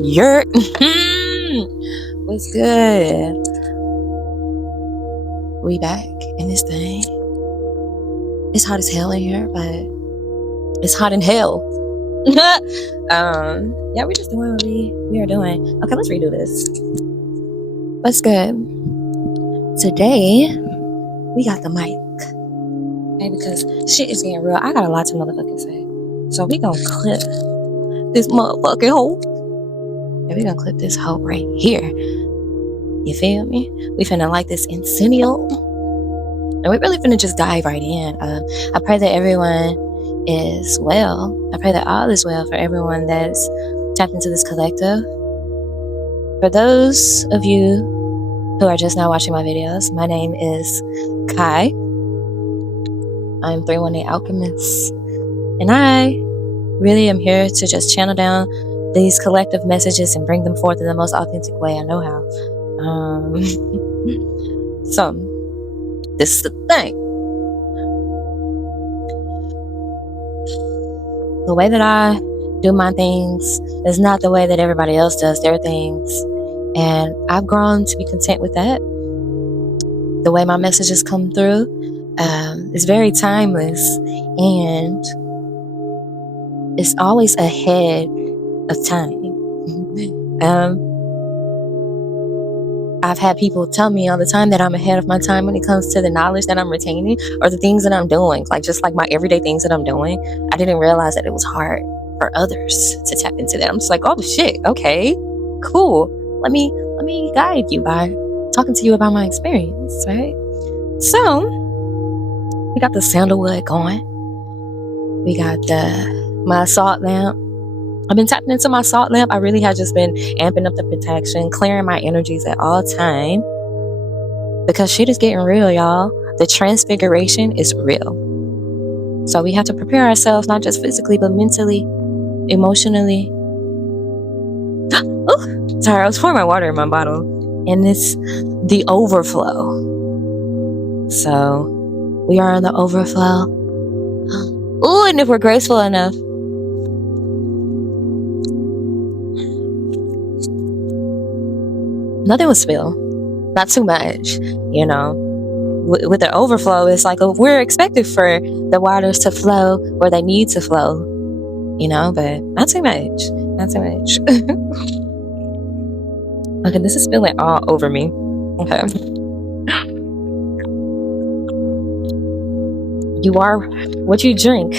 You're what's good? We back in this thing. It's hot as hell in here, but it's hot in hell. Yeah, we're just doing what we are doing. Okay, let's redo this. What's good? Today we got the mic. Okay, because shit is getting real. I got a lot to motherfucking say. So we gonna clip this motherfucking hole. And we gonna clip this hole right here. You feel me? We finna like this incendial. And we really finna just dive right in. I pray that everyone is well. I pray that all is well for everyone that's tapped into this collective. For those of you who are just now watching my videos, my name is Kai. I'm 318 Alchemist. And I really am here to just channel down these collective messages and bring them forth in the most authentic way I know how. So, this is the thing. The way that I do my things is not the way that everybody else does their things. And I've grown to be content with that. The way my messages come through is very timeless, and it's always ahead of time. I've had people tell me all the time that I'm ahead of my time when it comes to the knowledge that I'm retaining or the things that I'm doing, like just like my everyday things that I'm doing. I didn't realize that it was hard for others to tap into that. I'm just like, oh shit, okay, cool. Let me guide you by talking to you about my experience, right? So we got the sandalwood going. We got my salt lamp. I've been tapping into my salt lamp. I really have just been amping up the protection, clearing my energies at all time, because shit is getting real, y'all. The transfiguration is real. So we have to prepare ourselves, not just physically, but mentally, emotionally. Oh, sorry, I was pouring my water in my bottle, and it's the overflow. So we are on the overflow. Ooh, and if we're graceful enough, nothing will spill. Not too much, you know. With the overflow, it's like we're expected for the waters to flow where they need to flow, you know, but not too much. Not too much. Okay, this is spilling all over me. Okay. You are what you drink.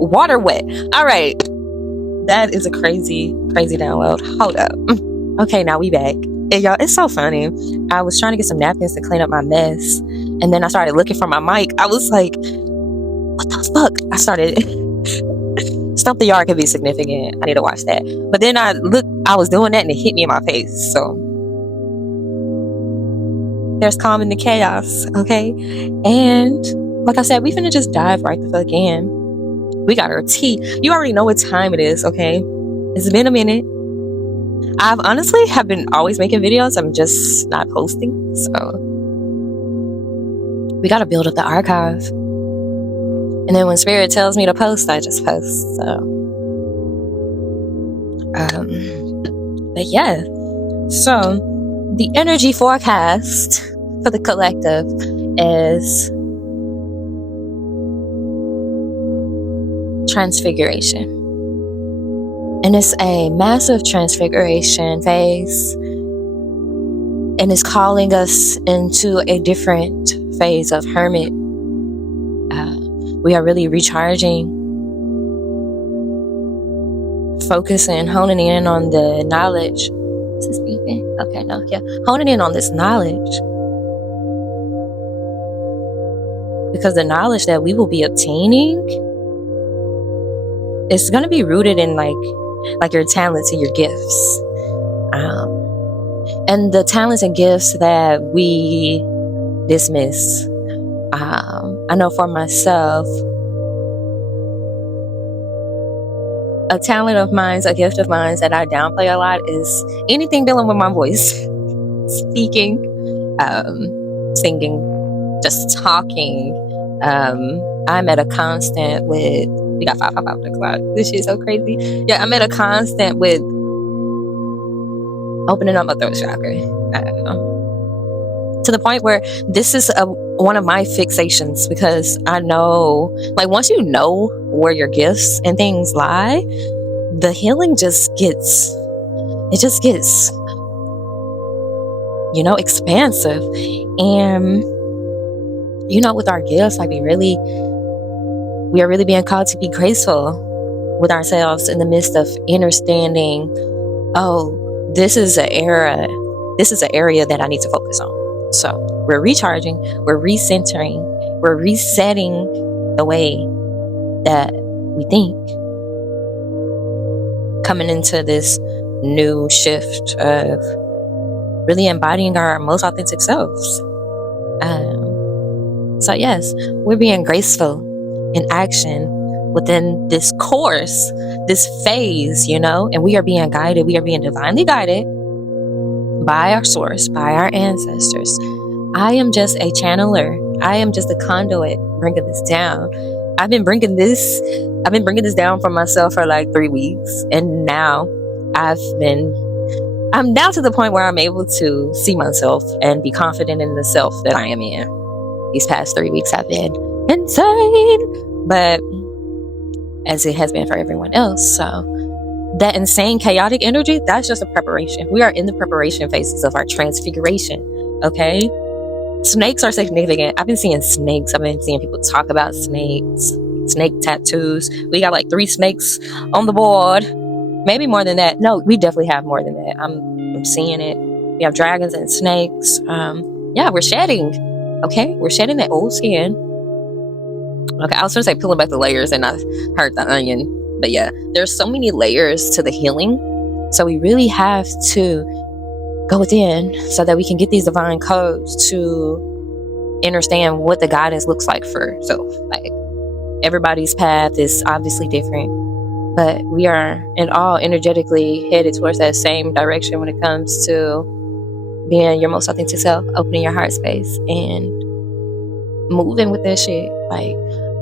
Water wet. All right. That is a crazy download. Hold up. Okay, now we back. And y'all, it's so funny. I was trying to get some napkins to clean up my mess, and then I started looking for my mic. I was like, what the fuck? I started Stump the Yard could be significant. I need to watch that. But then I was doing that and it hit me in my face. So there's calm in the chaos, okay? And like I said, we finna just dive right the fuck in. We got our tea. You already know what time it is, okay? It's been a minute. I've honestly have been always making videos. I'm just not posting. So we gotta build up the archive. And then when Spirit tells me to post, I just post. So but yeah. So the energy forecast for the collective is Transfiguration. And it's a massive transfiguration phase, and it's calling us into a different phase of Hermit. We are really recharging, focusing, honing in on the knowledge. Is this beeping? Okay, no, yeah. Honing in on this knowledge, because the knowledge that we will be obtaining is going to be rooted in like your talents and your gifts, and the talents and gifts that we dismiss. I know for myself, a talent of mine, a gift of mine that I downplay a lot is anything dealing with my voice. Speaking, singing, just talking. I'm at a constant with We got 555 on the clock. This shit's so crazy. Yeah, I'm at a constant with opening up my throat chakra. To the point where this is one of my fixations, because I know, like, once you know where your gifts and things lie, the healing just gets expansive. And with our gifts, like, we are really being called to be graceful with ourselves in the midst of understanding, oh, this is an area that I need to focus on. So we're recharging, we're recentering, we're resetting the way that we think, coming into this new shift of really embodying our most authentic selves. So yes, we're being graceful in action within this course, this phase, and we are being guided. We are being divinely guided by our source, by our ancestors. I am just a channeler. I am just a conduit bringing this down. I've been bringing this down for myself for like 3 weeks, and now I'm now to the point where I'm able to see myself and be confident in the self that I am in. These past 3 weeks have been insane, but as it has been for everyone else. So that insane chaotic energy, that's just a preparation. We are in the preparation phases of our transfiguration. Okay, snakes are significant. I've been seeing snakes. I've been seeing people talk about snakes, snake tattoos. We got like 3 snakes on the board, maybe more than that. No, we definitely have more than that. I'm seeing it. We have dragons and snakes. Yeah, we're shedding. Okay, we're shedding that old skin. Okay, I was going to say peeling back the layers, and I heard the onion. But yeah, there's so many layers to the healing. So we really have to go within so that we can get these divine codes to understand what the guidance looks like for self. Like, everybody's path is obviously different, but we are in all energetically headed towards that same direction when it comes to being your most authentic self, opening your heart space and moving with that shit. Like,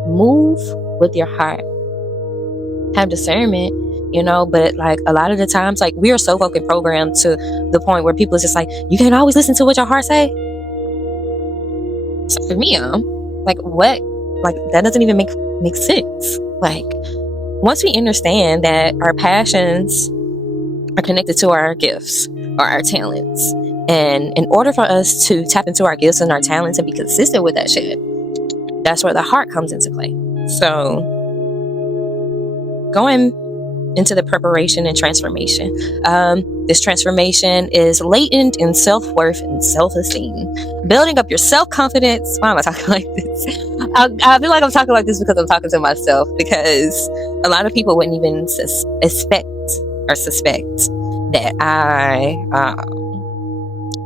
move with your heart. Have discernment, but like a lot of the times, like, we are so fucking programmed to the point where people is just like, you can't always listen to what your heart say. So for me, like, what? Like, that doesn't even make sense. Like, once we understand that our passions are connected to our gifts or our talents, and in order for us to tap into our gifts and our talents and be consistent with that shit, that's where the heart comes into play. So going into the preparation and transformation, this transformation is latent in self-worth and self-esteem, building up your self-confidence. Why am I talking like this? I feel like I'm talking like this because I'm talking to myself, because a lot of people wouldn't even expect or suspect that I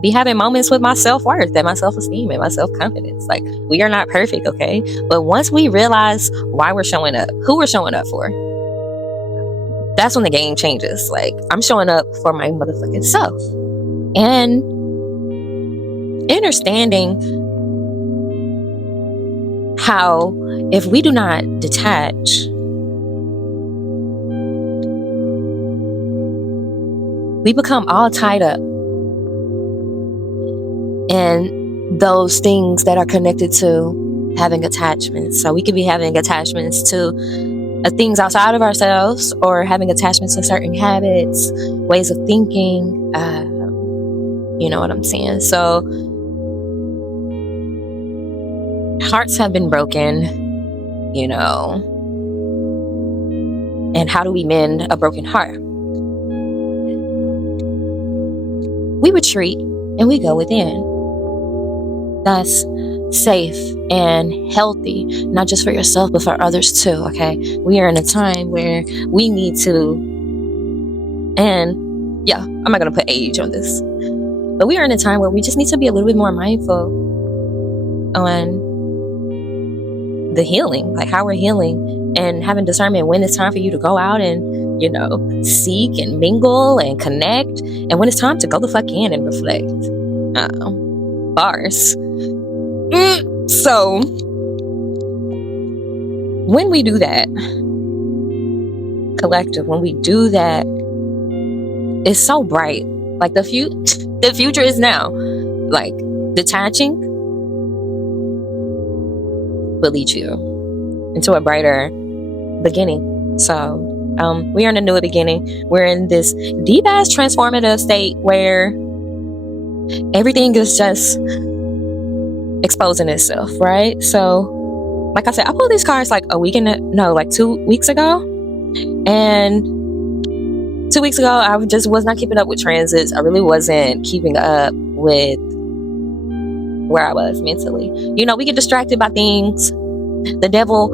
be having moments with my self-worth and my self-esteem and my self-confidence. Like, we are not perfect, okay? But once we realize why we're showing up, who we're showing up for, that's when the game changes. Like, I'm showing up for my motherfucking self. And understanding how, if we do not detach, we become all tied up in those things that are connected to having attachments. So we could be having attachments to things outside of ourselves, or having attachments to certain habits, ways of thinking. You know what I'm saying? So hearts have been broken, and how do we mend a broken heart? We retreat and we go within. That's safe and healthy, not just for yourself, but for others too, okay? We are in a time where we need to, and yeah, I'm not going to put age on this, but we are in a time where we just need to be a little bit more mindful on the healing, like how we're healing, and having discernment when it's time for you to go out and, seek and mingle and connect, and when it's time to go the fuck in and reflect. Bars. So when we do that, collective, when we do that, it's so bright. Like the future is now. Like detaching will lead you into a brighter beginning. So we are in a new beginning. We're in this deep ass transformative state where everything is just exposing itself, right? So like I said, I pulled these cards like 2 weeks ago. And 2 weeks ago, I just was not keeping up with transits. I really wasn't keeping up with where I was mentally. You know, we get distracted by things. The devil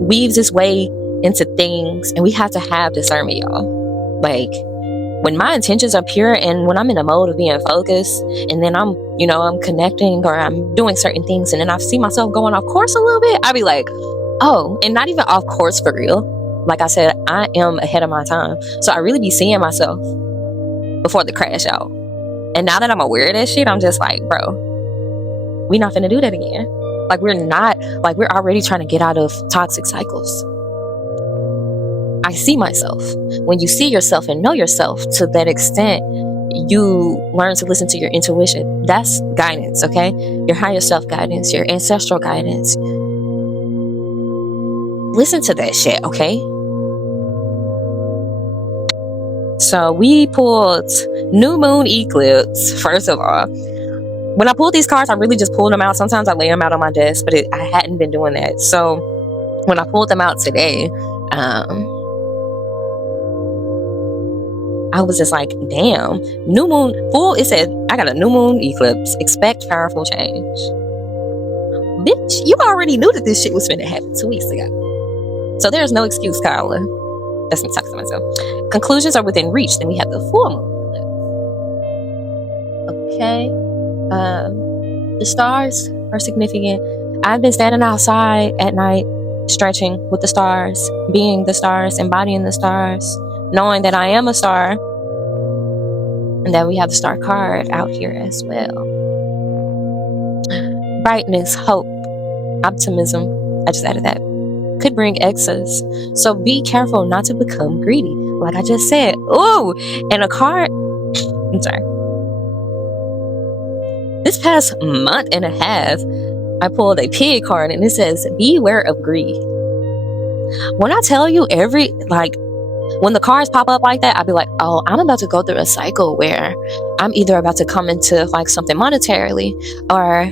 weaves his way into things, and we have to have discernment, y'all. Like, when my intentions are pure and when I'm in a mode of being focused, and then I'm connecting or I'm doing certain things, and then I see myself going off course a little bit, I'd be like, oh, and not even off course for real. Like I said, I am ahead of my time. So I really be seeing myself before the crash out. And now that I'm aware of that shit, I'm just like, bro, we not finna do that again. Like, we're already trying to get out of toxic cycles. I see myself. When you see yourself and know yourself to that extent, you learn to listen to your intuition. That's guidance, okay? Your higher self guidance, your ancestral guidance. Listen to that shit, okay? So we pulled new moon eclipse, first of all. When I pulled these cards, I really just pulled them out. Sometimes I lay them out on my desk, but I hadn't been doing that. So when I pulled them out today, I was just like, damn, new moon, full, it said, I got a new moon eclipse, expect powerful change. Bitch, you already knew that this shit was finna happen 2 weeks ago. So there's no excuse, Carla. That's me talking to myself. Conclusions are within reach. Then we have the full moon eclipse. Okay. The stars are significant. I've been standing outside at night, stretching with the stars, being the stars, embodying the stars, knowing that I am a star, and that we have the star card out here as well. Brightness, hope, optimism. I just added that. Could bring excess. So be careful not to become greedy. Like I just said. Ooh, and a card. I'm sorry. This past month and a half, I pulled a pig card and it says, beware of greed. When I tell you when the cards pop up like that, I'll be like, oh, I'm about to go through a cycle where I'm either about to come into like something monetarily, or,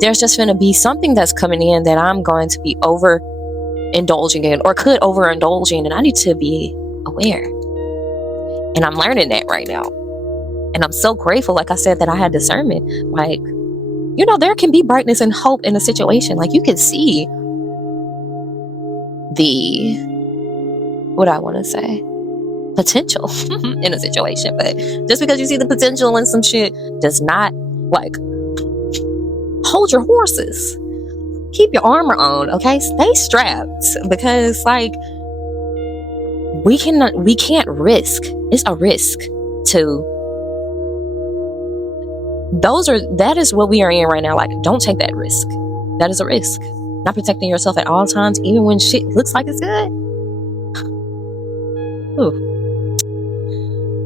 there's just going to be something that's coming in that I'm going to be overindulging in or could overindulge in, and I need to be aware. And I'm learning that right now. And I'm so grateful, like I said, that I had discernment. Like, there can be brightness and hope in a situation. Like, you can see potential in a situation. But just because you see the potential in some shit does not, hold your horses. Keep your armor on, okay? Stay strapped, because, we can't risk. It's a risk to... that is what we are in right now. Like, don't take that risk. That is a risk. Not protecting yourself at all times, even when shit looks like it's good. Ooh.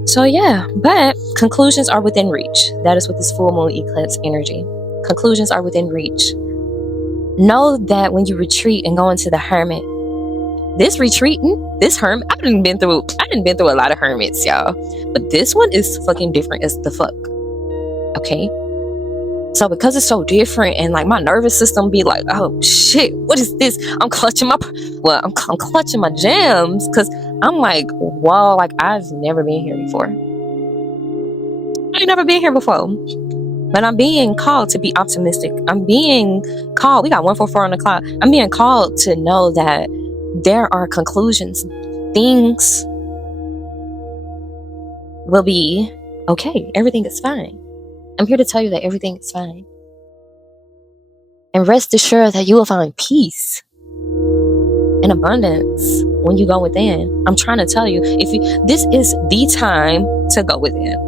So yeah, but conclusions are within reach. That is what this full moon eclipse energy. Conclusions are within reach. Know that when you retreat and go into the hermit, this hermit, I didn't been through a lot of hermits, y'all. But this one is fucking different as the fuck. Okay? So because it's so different, and my nervous system be like, oh shit, what is this? I'm clutching my jams, because I'm like, whoa, I've never been here before. I ain't never been here before. But I'm being called to be optimistic. I'm being called, we got 144 on the clock. I'm being called to know that there are conclusions. Things will be okay. Everything is fine. I'm here to tell you that everything is fine. And rest assured that you will find peace and abundance when you go within. I'm trying to tell you, this is the time to go within.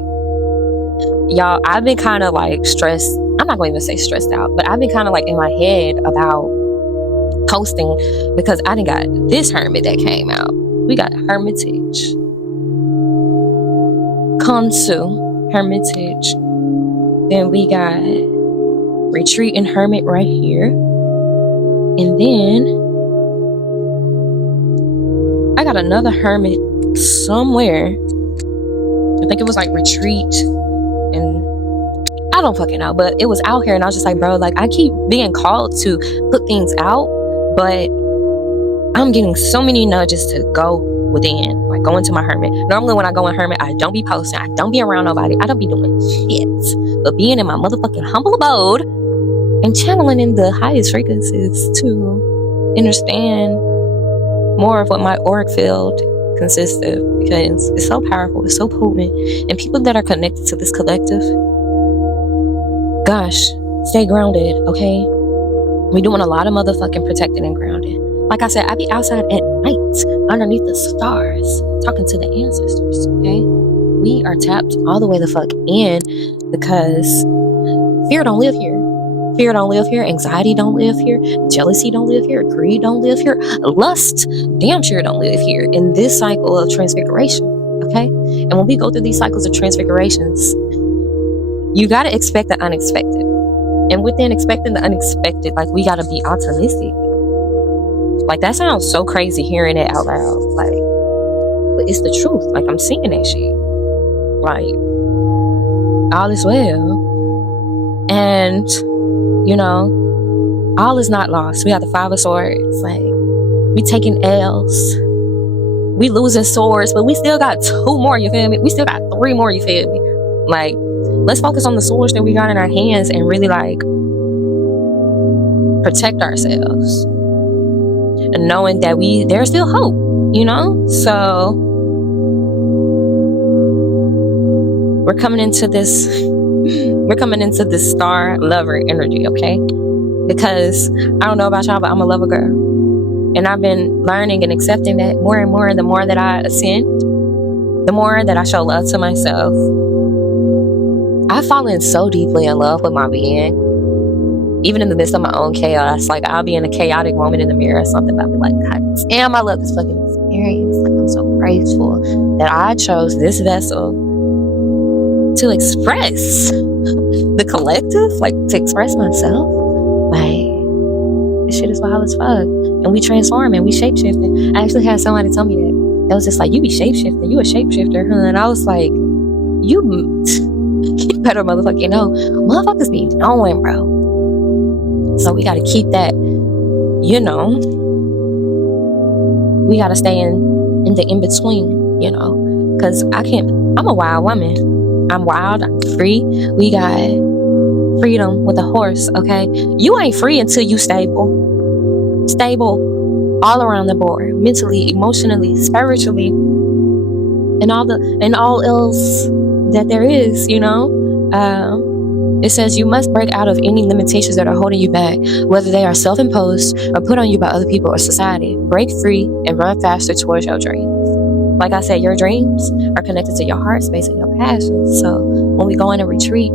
Y'all, I've been kind of stressed. I'm not going to even say stressed out, but I've been kind of in my head about posting, because I done got this hermit that came out. We got Hermitage, Kansu, Hermitage. Then we got Retreat and Hermit right here. And then I got another Hermit somewhere. I think it was like Retreat, and I don't fucking know, but it was out here, and I was just like, bro, like, I keep being called to put things out, but I'm getting so many nudges to go within, like go into my Hermit. Normally when I go in Hermit, I don't be posting, I don't be around nobody, I don't be doing shit, but being in my motherfucking humble abode and channeling in the highest frequencies to understand more of what my auric field consists of, because it's so powerful, it's so potent, and people that are connected to this collective, gosh, stay grounded, okay? We doing a lot of motherfucking protecting and grounding. Like I said, I be outside at night underneath the stars talking to the ancestors, okay? We are tapped all the way the fuck in, because fear don't live here. Fear don't live here. Anxiety don't live here. Jealousy don't live here. Greed don't live here. Lust damn sure don't live here in this cycle of transfiguration, okay? And when we go through these cycles of transfigurations, you got to expect the unexpected. And within expecting the unexpected, like, we got to be optimistic. Like, that sounds so crazy hearing it out loud. Like, but it's the truth. Like, I'm seeing that shit. Like, all is well. And, you know, all is not lost. We got the 5 of Swords. Like, we taking L's. We losing swords, but we still got 2 more, you feel me? We still got 3 more, you feel me? Like, let's focus on the swords that we got in our hands and really, like, protect ourselves. And knowing that there's still hope, you know? So, we're coming into this star lover energy, okay? Because I don't know about y'all, but I'm a lover girl. And I've been learning and accepting that more and more. The more that I ascend, the more that I show love to myself, I've fallen so deeply in love with my being. Even in the midst of my own chaos, like, I'll be in a chaotic moment in the mirror or something, but I'll be like, God damn, I love this fucking experience. Like, I'm so grateful that I chose this vessel to express the collective, like, to express myself. Like, this shit is wild as fuck. And we transform and we shapeshifting. I actually had somebody tell me that. That was just like, you be shapeshifting, you a shapeshifter, huh? And I was like, you better motherfucking know. Motherfuckers be knowing, bro. So we gotta keep that, you know. We gotta stay in the in-between, you know. Because I'm a wild woman. I'm wild, I'm free. We got freedom with a horse, okay? You ain't free until you stable. Stable all around the board. Mentally, emotionally, spiritually, and all else that there is, you know. It says you must break out of any limitations that are holding you back, whether they are self-imposed or put on you by other people or society. Break free and run faster towards your dreams. Like I said, your dreams are connected to your heart space and your passions. So when we go in a retreat,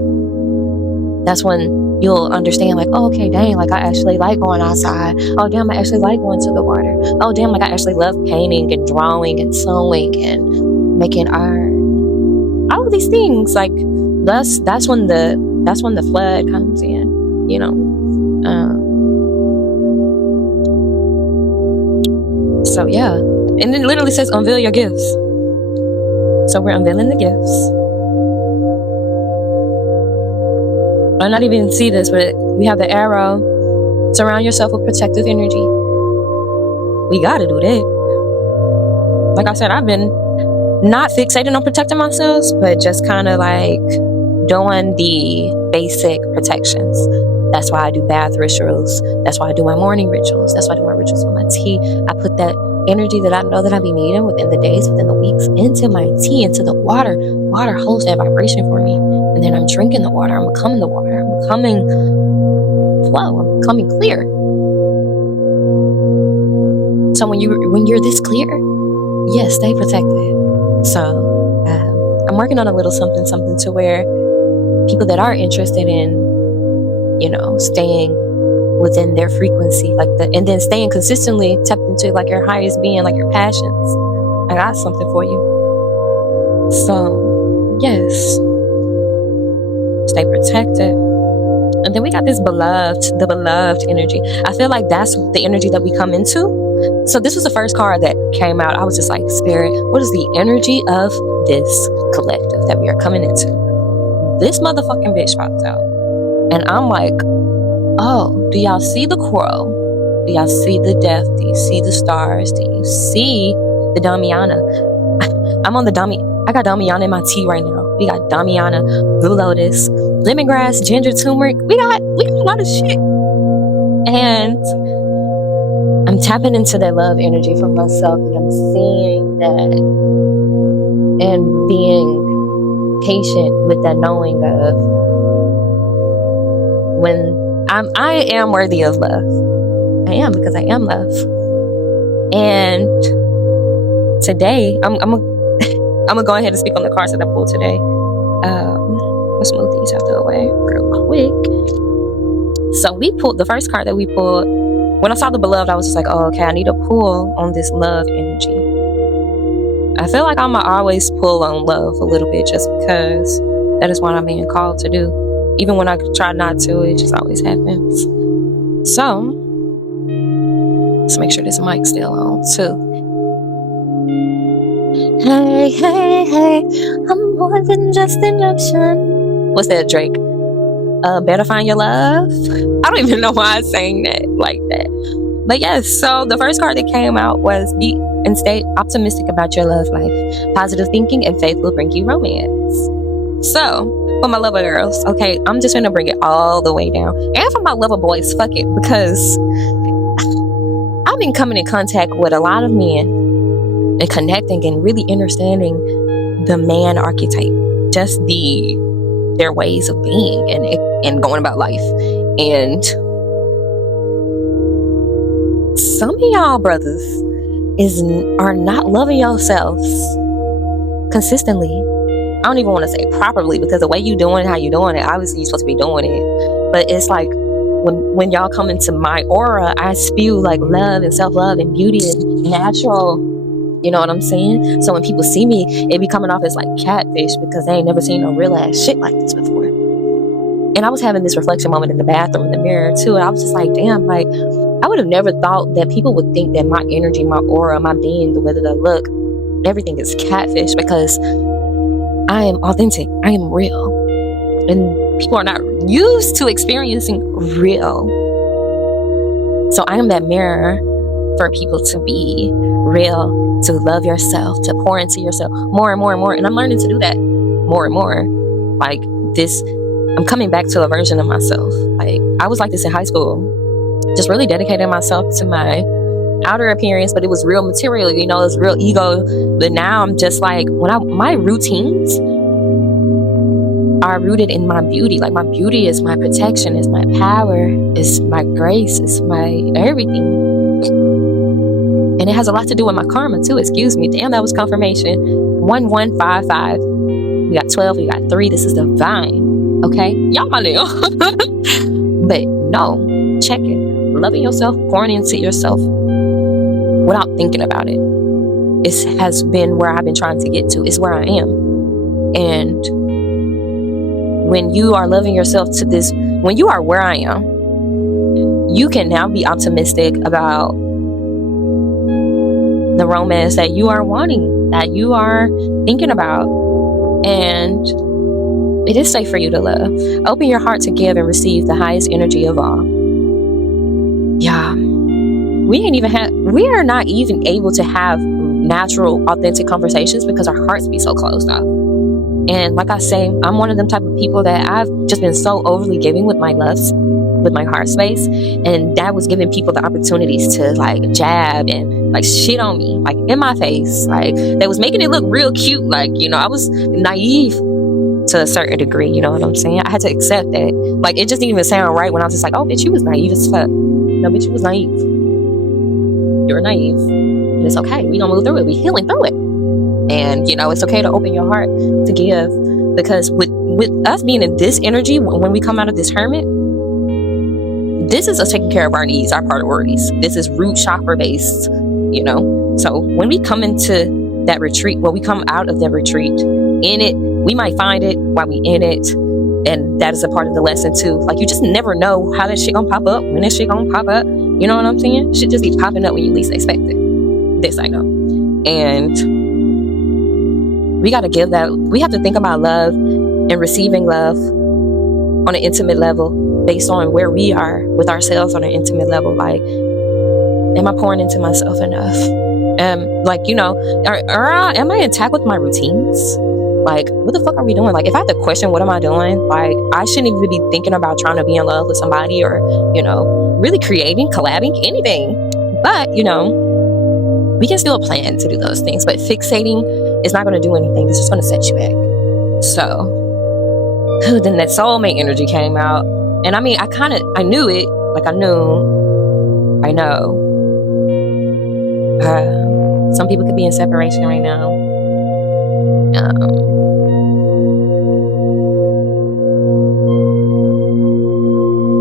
that's when you'll understand, like, oh, okay, dang, like, I actually like going outside. Oh, damn, I actually like going to the water. Oh, damn, like, I actually love painting and drawing and sewing and making art. All of these things, like, that's when the flood comes in, you know. So yeah, and it literally says unveil your gifts. So we're unveiling the gifts. I'm not even see this, but we have the arrow. Surround yourself with protective energy. We gotta do that. Like I said, I've been not fixating on protecting myself, but just kind of like doing the basic protections. That's why I do bath rituals. That's why I do my morning rituals. That's why I do my rituals with my tea. I put that energy that I know that I be needing within the days, within the weeks, into my tea, into the water. Water holds that vibration for me. And then I'm drinking the water. I'm becoming the water. I'm becoming flow. I'm becoming clear. So when you're this clear, yes, stay protected. So I'm working on a little something to where people that are interested in, you know, staying within their frequency, and then staying consistently tapped into, like, your highest being, like your passions, I got something for you. So, yes, stay protected. And then we got the beloved energy. I feel like that's the energy that we come into. So this was the first card that came out. I was just like, Spirit, what is the energy of this collective that we are coming into? This motherfucking bitch popped out. And I'm like, oh, do y'all see the coral? Do y'all see the death? Do you see the stars? Do you see the Damiana? I'm on the I got Damiana in my tea right now. We got Damiana, blue lotus, lemongrass, ginger, turmeric. We got a lot of shit. And I'm tapping into that love energy for myself, and I'm seeing that and being patient with that knowing of when I am worthy of love. I am, because I am love. And today, I'm gonna go ahead and speak on the cards that I pulled today. Let's move these out the way real quick. So we pulled the first card that we pulled. When I saw the beloved, I was just like, oh, okay, I need to pull on this love energy. I feel like I'm gonna always pull on love a little bit, just because that is what I'm being called to do. Even when I try not to, it just always happens. So let's make sure this mic's still on too. Hey, hey, hey, I'm more than just an option. What's that, Drake? Better find your love. I don't even know why I'm saying that like that. But yes, so the first card that came out was be and stay optimistic about your love life. Positive thinking and faith will bring you romance. So, for my lover girls, okay, I'm just gonna bring it all the way down. And for my lover boys, fuck it, because I've been coming in contact with a lot of men and connecting and really understanding the man archetype, just their ways of being and going about life. And some of y'all brothers are not loving yourselves consistently. I don't even want to say properly, because the way you doing it, how you doing it, obviously you're supposed to be doing it. But it's like when y'all come into my aura, I spew like love and self-love and beauty and natural. You know what I'm saying? So when people see me, it be coming off as like catfish, because they ain't never seen no real ass shit like this before. And I was having this reflection moment in the bathroom, in the mirror too, and I was just like, damn, like I would have never thought that people would think that my energy, my aura, my being, the way that I look, everything is catfish, because I am authentic, I am real, and people are not used to experiencing real. So I am that mirror for people to be real, to love yourself, to pour into yourself more and more and more. And I'm learning to do that more and more. Like this, I'm coming back to a version of myself. Like I was like this in high school, just really dedicating myself to my outer appearance, but it was real material, you know, it was real ego. But now I'm just like, my routines are rooted in my beauty. Like my beauty is my protection, is my power, is my grace, is my everything. And it has a lot to do with my karma too. Excuse me. Damn, that was confirmation. 1155. We got 12. We got 3. This is divine. Okay? Y'all my nigga. But no. Check it. Loving yourself, pouring into yourself without thinking about it. It has been where I've been trying to get to. It's where I am. And when you are loving yourself to this, when you are where I am, you can now be optimistic about the romance that you are wanting, that you are thinking about. And it is safe for you to love. Open your heart to give and receive the highest energy of all. Yeah. We are not even able to have natural, authentic conversations because our hearts be so closed off. And like I say, I'm one of them type of people that I've just been so overly giving with my loves, with my heart space, and that was giving people the opportunities to like jab and like shit on me, like in my face, like that was making it look real cute. Like, you know, I was naive to a certain degree, you know what I'm saying? I had to accept that. Like it just didn't even sound right when I was just like, oh bitch, you was naive as fuck. No bitch, you was naive. You're naive. And it's okay. We gonna move through it. We healing through it. And you know, it's okay to open your heart to give, because with us being in this energy, when we come out of this hermit, this is us taking care of our needs, our priorities. This is root chakra based, you know. So when we come into that retreat, well, we come out of the retreat in it. We might find it while we in it, and that is a part of the lesson too. Like, you just never know how that shit gonna pop up, when that shit gonna pop up. You know what I'm saying? Shit just be popping up when you least expect it. This I know. And we gotta give that. We have to think about love and receiving love on an intimate level, based on where we are with ourselves on an intimate level. Like, am I pouring into myself enough? Like, you know, am I intact with my routines? Like, what the fuck are we doing? Like, if I have to question, what am I doing? Like, I shouldn't even be thinking about trying to be in love with somebody, or, you know, really creating, collabing, anything. But, you know, we can still plan to do those things, but fixating is not going to do anything. It's just going to set you back. So then that soulmate energy came out. And I mean, I knew it. Like, I know. Some people could be in separation right now.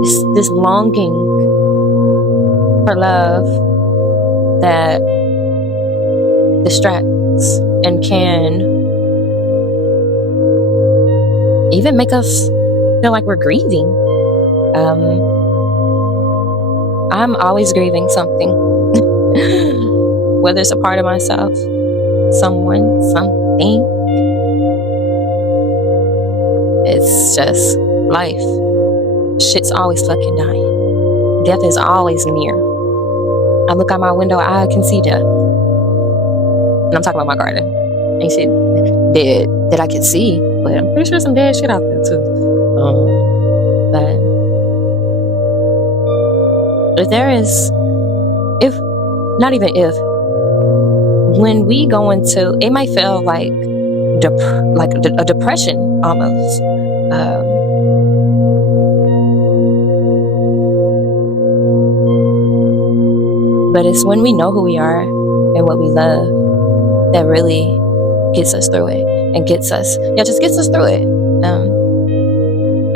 It's this longing for love that distracts and can even make us feel like we're grieving. I'm always grieving something. Whether it's a part of myself, someone, something. It's just life. Shit's always fucking dying. Death is always near. I look out my window, I can see death. And I'm talking about my garden. Ain't shit dead that I can see, but I'm pretty sure some dead shit out there too. But when we go into, it might feel like a depression almost. But it's when we know who we are and what we love that really gets us through it, and gets us through it.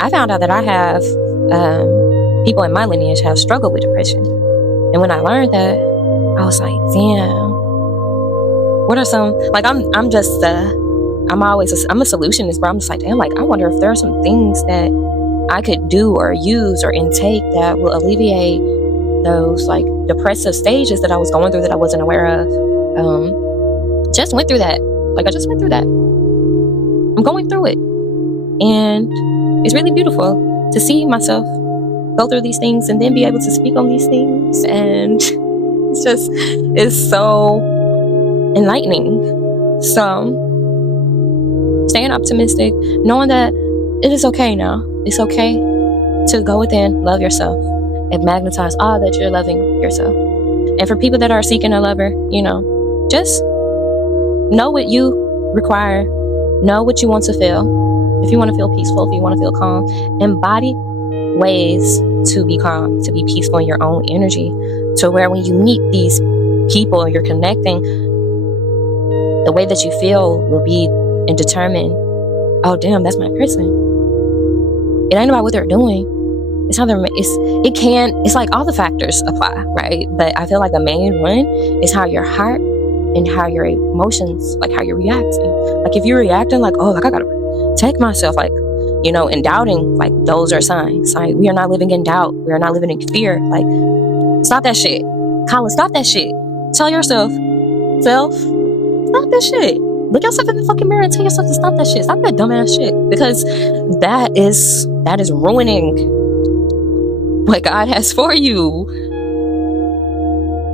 I found out that I have people in my lineage have struggled with depression, and when I learned that, I was like, damn, what are some, like, I'm a solutionist, but I'm just like, damn, like, I wonder if there are some things that I could do or use or intake that will alleviate those, like, depressive stages that I was going through that I wasn't aware of. Just went through that. Like, I just went through that. I'm going through it. And it's really beautiful to see myself go through these things and then be able to speak on these things. And it's so enlightening. So, staying optimistic, knowing that it is okay now. It's okay to go within, love yourself, and magnetize all that you're loving yourself. And for people that are seeking a lover, you know, just know what you require, know what you want to feel. If you want to feel peaceful, if you want to feel calm, embody ways to be calm, to be peaceful in your own energy, to where when you meet these people and you're connecting, the way that you feel will be and determine, oh damn, that's my person. It ain't about what they're doing. It's how it's like all the factors apply, right? But I feel like the main one is how your heart and how your emotions, like how you're reacting. Like, if you're reacting like, oh, like, I gotta protect myself, like, you know, and doubting, like, those are signs. Like, we are not living in doubt. We are not living in fear. Like, stop that shit. Colin, stop that shit. Tell yourself, stop that shit. Look yourself in the fucking mirror and tell yourself to stop that shit. Stop that dumbass shit. Because that is ruining what God has for you.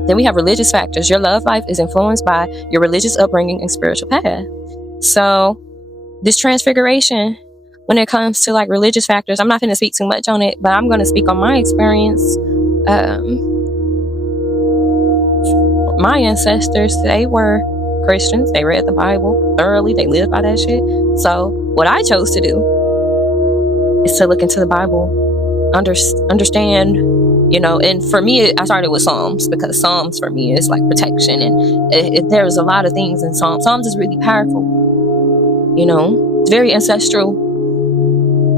Then we have religious factors. Your love life is influenced by your religious upbringing and spiritual path. So this transfiguration, when it comes to, like, religious factors, I'm not going to speak too much on it, but I'm going to speak on my experience. My ancestors, they were Christians. They read the Bible thoroughly. They lived by that shit. So what I chose to do is to look into the Bible, understand, you know. And for me, I started with Psalms, because Psalms for me is like protection, and there's a lot of things in Psalms. Psalms is really powerful, you know. It's very ancestral.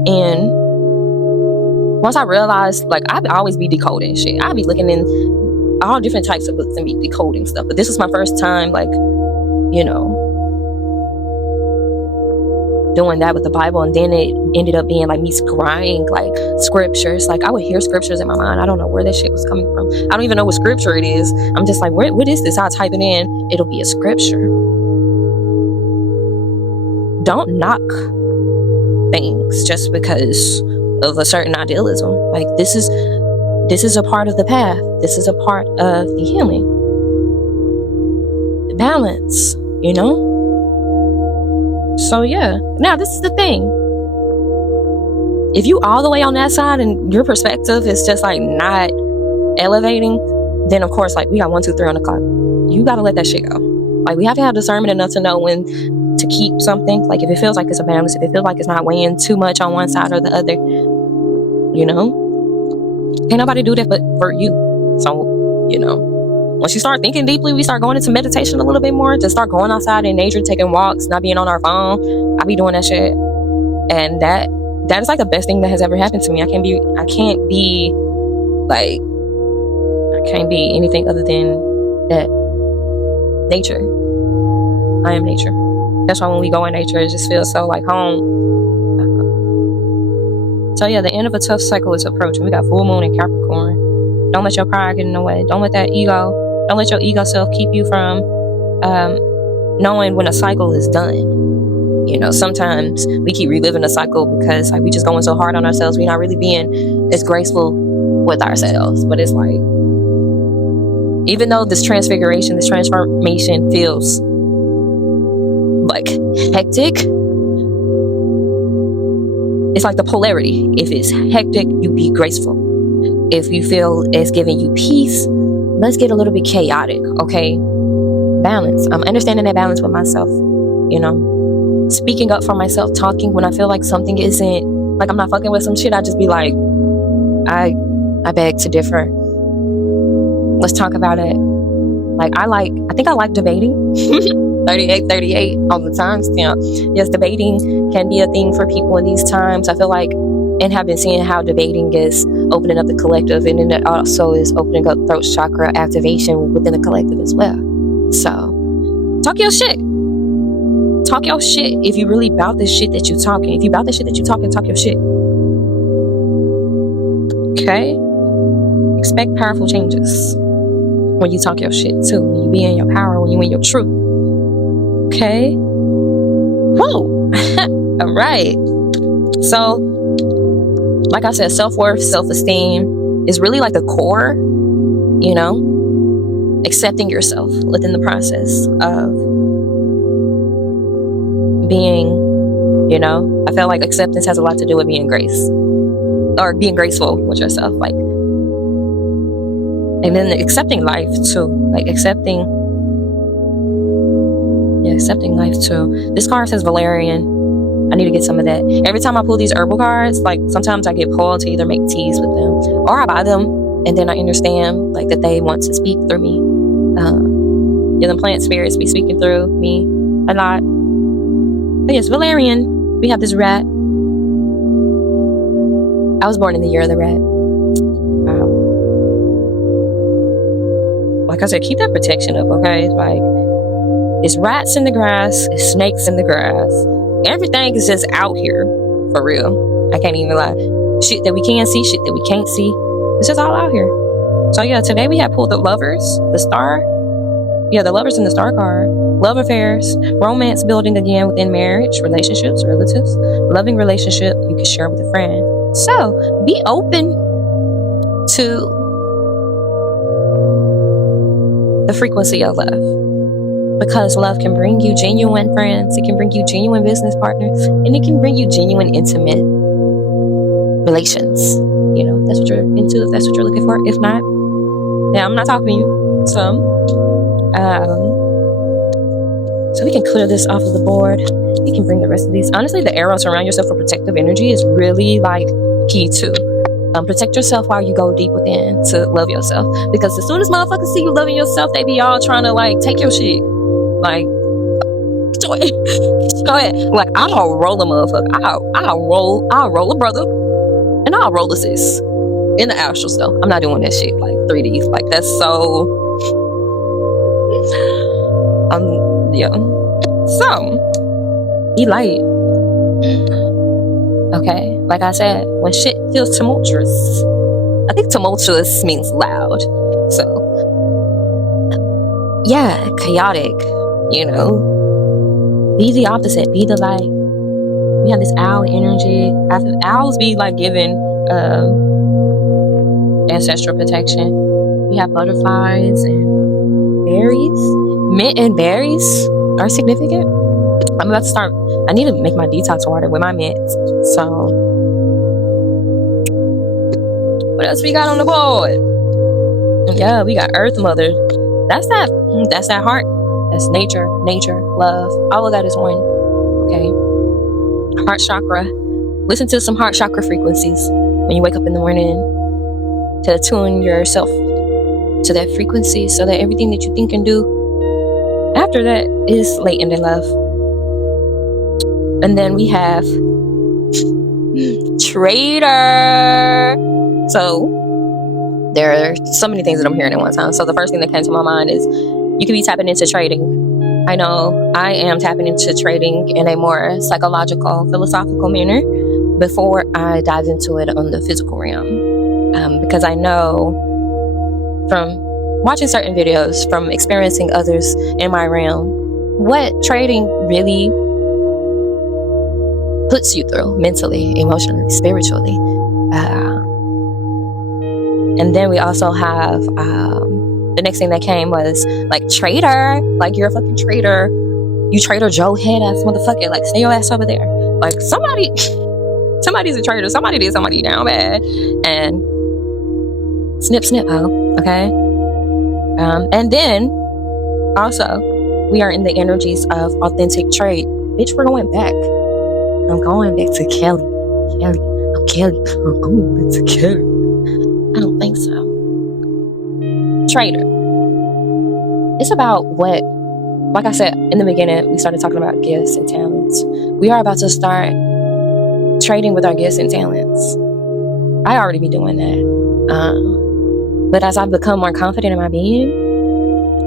And once I realized, like, I'd always be decoding shit. I'd be looking in all different types of books and be decoding stuff. But this was my first time, like, you know, doing that with the Bible, and then it ended up being like me scrying like scriptures. Like I would hear scriptures in my mind. I don't know where that shit was coming from. I don't even know what scripture it is. I'm just like, what is this? I'll type it in. It'll be a scripture. Don't knock things just because of a certain idealism. Like this is a part of the path. This is a part of the healing. The balance, you know? So yeah. Now this is the thing. If you all the way on that side and your perspective is just like not elevating, then of course, like we got 1, 2, 3 on the clock. You gotta let that shit go. Like we have to have discernment enough to know when to keep something. Like if it feels like it's a balance, if it feels like it's not weighing too much on one side or the other, you know, can't nobody do that but for you. So, you know, once you start thinking deeply, we start going into meditation a little bit more. Just start going outside in nature, taking walks, not being on our phone. I be doing that shit, and that is like the best thing that has ever happened to me. I can't be anything other than that. Nature. I am nature. That's why when we go in nature, it just feels so like home. So yeah, the end of a tough cycle is approaching. We got full moon in Capricorn. Don't let your pride get in the way. Don't let that ego. Don't let your ego self keep you from knowing when a cycle is done. You know, sometimes we keep reliving a cycle because like we just going so hard on ourselves. We're not really being as graceful with ourselves. But it's like, even though this transfiguration, this transformation feels like hectic, it's like the polarity. If it's hectic, you be graceful. If you feel it's giving you peace, let's get a little bit chaotic, okay? Balance. I'm understanding that balance with myself, you know? Speaking up for myself, talking when I feel like something isn't, like I'm not fucking with some shit, I just be like, I beg to differ. Let's talk about it. Like I think I like debating. 38 all the time. You know, yes, debating can be a thing for people in these times. I feel like, and have been seeing how debating is opening up the collective, and then it also is opening up throat chakra activation within the collective as well. So talk your shit. Talk your shit if you really about this shit that you talking. If you about this shit that you talking, talk your shit. Okay? Expect powerful changes when you talk your shit too. When you be in your power, when you in your truth. Okay? Whoa! Alright. So, like I said, self-worth, self-esteem is really like the core, you know? Accepting yourself within the process of being, you know, I feel like acceptance has a lot to do with being being graceful with yourself, like, and then accepting life too, like accepting life too. This card says Valerian. I need to get some of that. Every time I pull these herbal cards, like sometimes I get pulled to either make teas with them or I buy them, and then I understand like that they want to speak through me. The plant spirits be speaking through me a lot. But yes, Valerian. We have this rat. I was born in the year of the rat. Like I said, keep that protection up, okay? Like, it's rats in the grass, it's snakes in the grass. Everything is just out here, for real. I can't even lie. Shit that we can see, shit that we can't see. It's just all out here. So yeah, today we have pulled the lovers, the star. Yeah, the lovers in the star card. Love affairs, romance building again within marriage, relationships, relatives, loving relationship you can share with a friend. So be open to the frequency of love, because love can bring you genuine friends, it can bring you genuine business partners, and it can bring you genuine intimate relations. You know, that's what you're into, if that's what you're looking for. If not, yeah, I'm not talking to you. So we can clear this off of the board. We can bring the rest of these. Honestly, the arrow, surround yourself with protective energy, is really like key too. Protect yourself while you go deep within to love yourself. Because as soon as motherfuckers see you loving yourself, they be all trying to like take your shit. Like, go ahead. Like, I'll roll a motherfucker. I'll roll a brother, and I'll roll a sis in the astral stuff. I'm not doing that shit like 3D. Like, that's so Yeah. So, be light. Okay? Like I said, when shit feels tumultuous, I think tumultuous means loud. So, yeah, chaotic, you know. Be the opposite. Be the light. We have this owl energy. Owls be like giving ancestral protection. We have butterflies and berries. Mint and berries are significant. I'm about to start. I need to make my detox water with my mint. So, what else we got on the board? Yeah, we got Earth Mother. That's that heart. That's nature, love. All of that is one. Okay. Heart chakra. Listen to some heart chakra frequencies when you wake up in the morning to attune yourself to that frequency so that everything that you think and do after that is latent in love. And then we have Trader. So there are so many things that I'm hearing at one time. So the first thing that came to my mind is you could be tapping into trading. I know I am tapping into trading in a more psychological, philosophical manner before I dive into it on the physical realm. Because I know from watching certain videos, from experiencing others in my realm, what trading really puts you through mentally, emotionally, spiritually. And then we also have the next thing that came was like trader, like you're a fucking traitor. You Trader Joe head ass motherfucker. Like stay your ass over there. Like somebody's a traitor. Somebody did somebody down bad. And snip, ho. Okay. And then also we are in the energies of authentic trade. Bitch, we're going back. I'm going back to Kelly. I'm going back to Kelly. I don't think so. Trader. It's about what, like I said in the beginning, we started talking about gifts and talents. We are about to start trading with our gifts and talents. I already be doing that. But as I've become more confident in my being,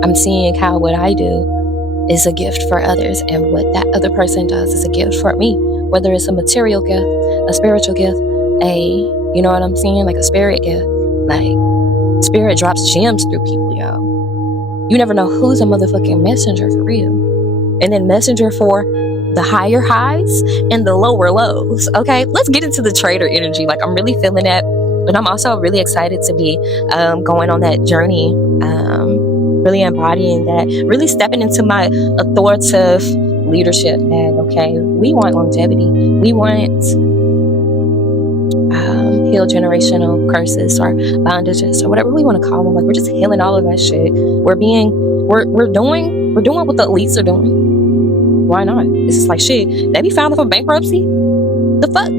I'm seeing how what I do is a gift for others, and what that other person does is a gift for me. Whether it's a material gift, a spiritual gift, you know what I'm saying? Like a spirit gift. Like, spirit drops gems through people, y'all. You never know who's a motherfucking messenger for real. And then messenger for the higher highs and the lower lows. Okay, let's get into the trader energy. Like, I'm really feeling that. And I'm also really excited to be going on that journey, really embodying that, really stepping into my authoritative leadership bag. Okay, we want longevity. We want heal generational curses or bondages or whatever we want to call them. Like, we're just healing all of that shit. We're doing what the elites are doing. Why not? It's just like shit. They be filing for bankruptcy. The fuck?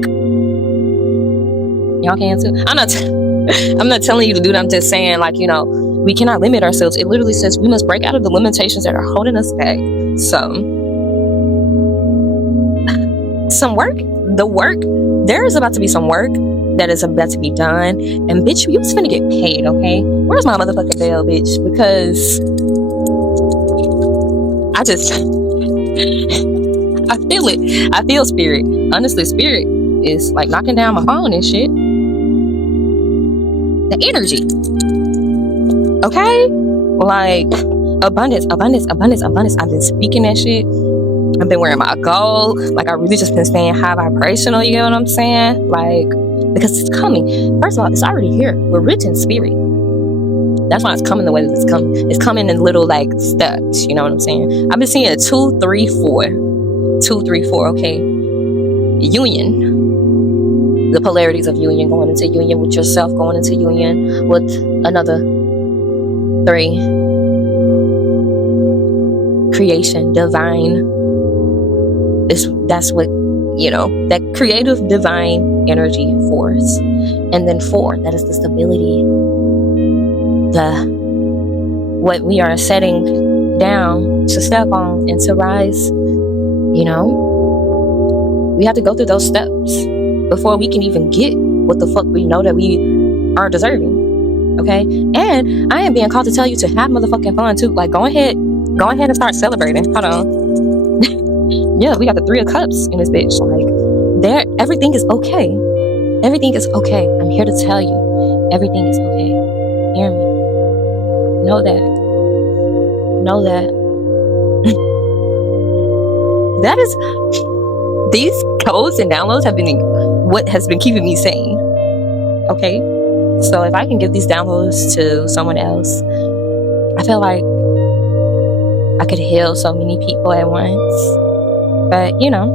Y'all can too. I'm not telling you to do that. I'm just saying, like, you know, we cannot limit ourselves. It literally says we must break out of the limitations that are holding us back. So, there is about to be some work that is about to be done. And bitch, you just finna get paid, okay? Where's my motherfucking bell, bitch? Because I feel it. I feel spirit. Honestly, spirit is like knocking down my phone and shit. The energy. Okay? Like, abundance. I've been speaking that shit. I've been wearing my gold. Like, I really just been staying high vibrational, you know what I'm saying? Like, because it's coming. First of all, it's already here. We're rich in spirit. That's why it's coming the way that it's coming. It's coming in little, like, steps, you know what I'm saying? I've been seeing a 2, 3, 4. 2, 3, 4, okay? Union. The polarities of union, going into union with yourself, going into union with another 3. Creation, divine. That's what, you know, that creative divine energy force. And then 4, that is the stability, what we are setting down to step on and to rise. You know, we have to go through those steps before we can even get what the fuck we know that we are deserving. Okay? And I am being called to tell you to have motherfucking fun too. Like, go ahead, Go ahead and start celebrating. Hold on. Yeah, we got the 3 of Cups in this bitch. Like, everything is okay. Everything is okay. I'm here to tell you, everything is okay. Hear me. Know that. Know that. That is, these codes and downloads have been what has been keeping me sane. Okay? So if I can give these downloads to someone else, I feel like I could heal so many people at once. But, you know,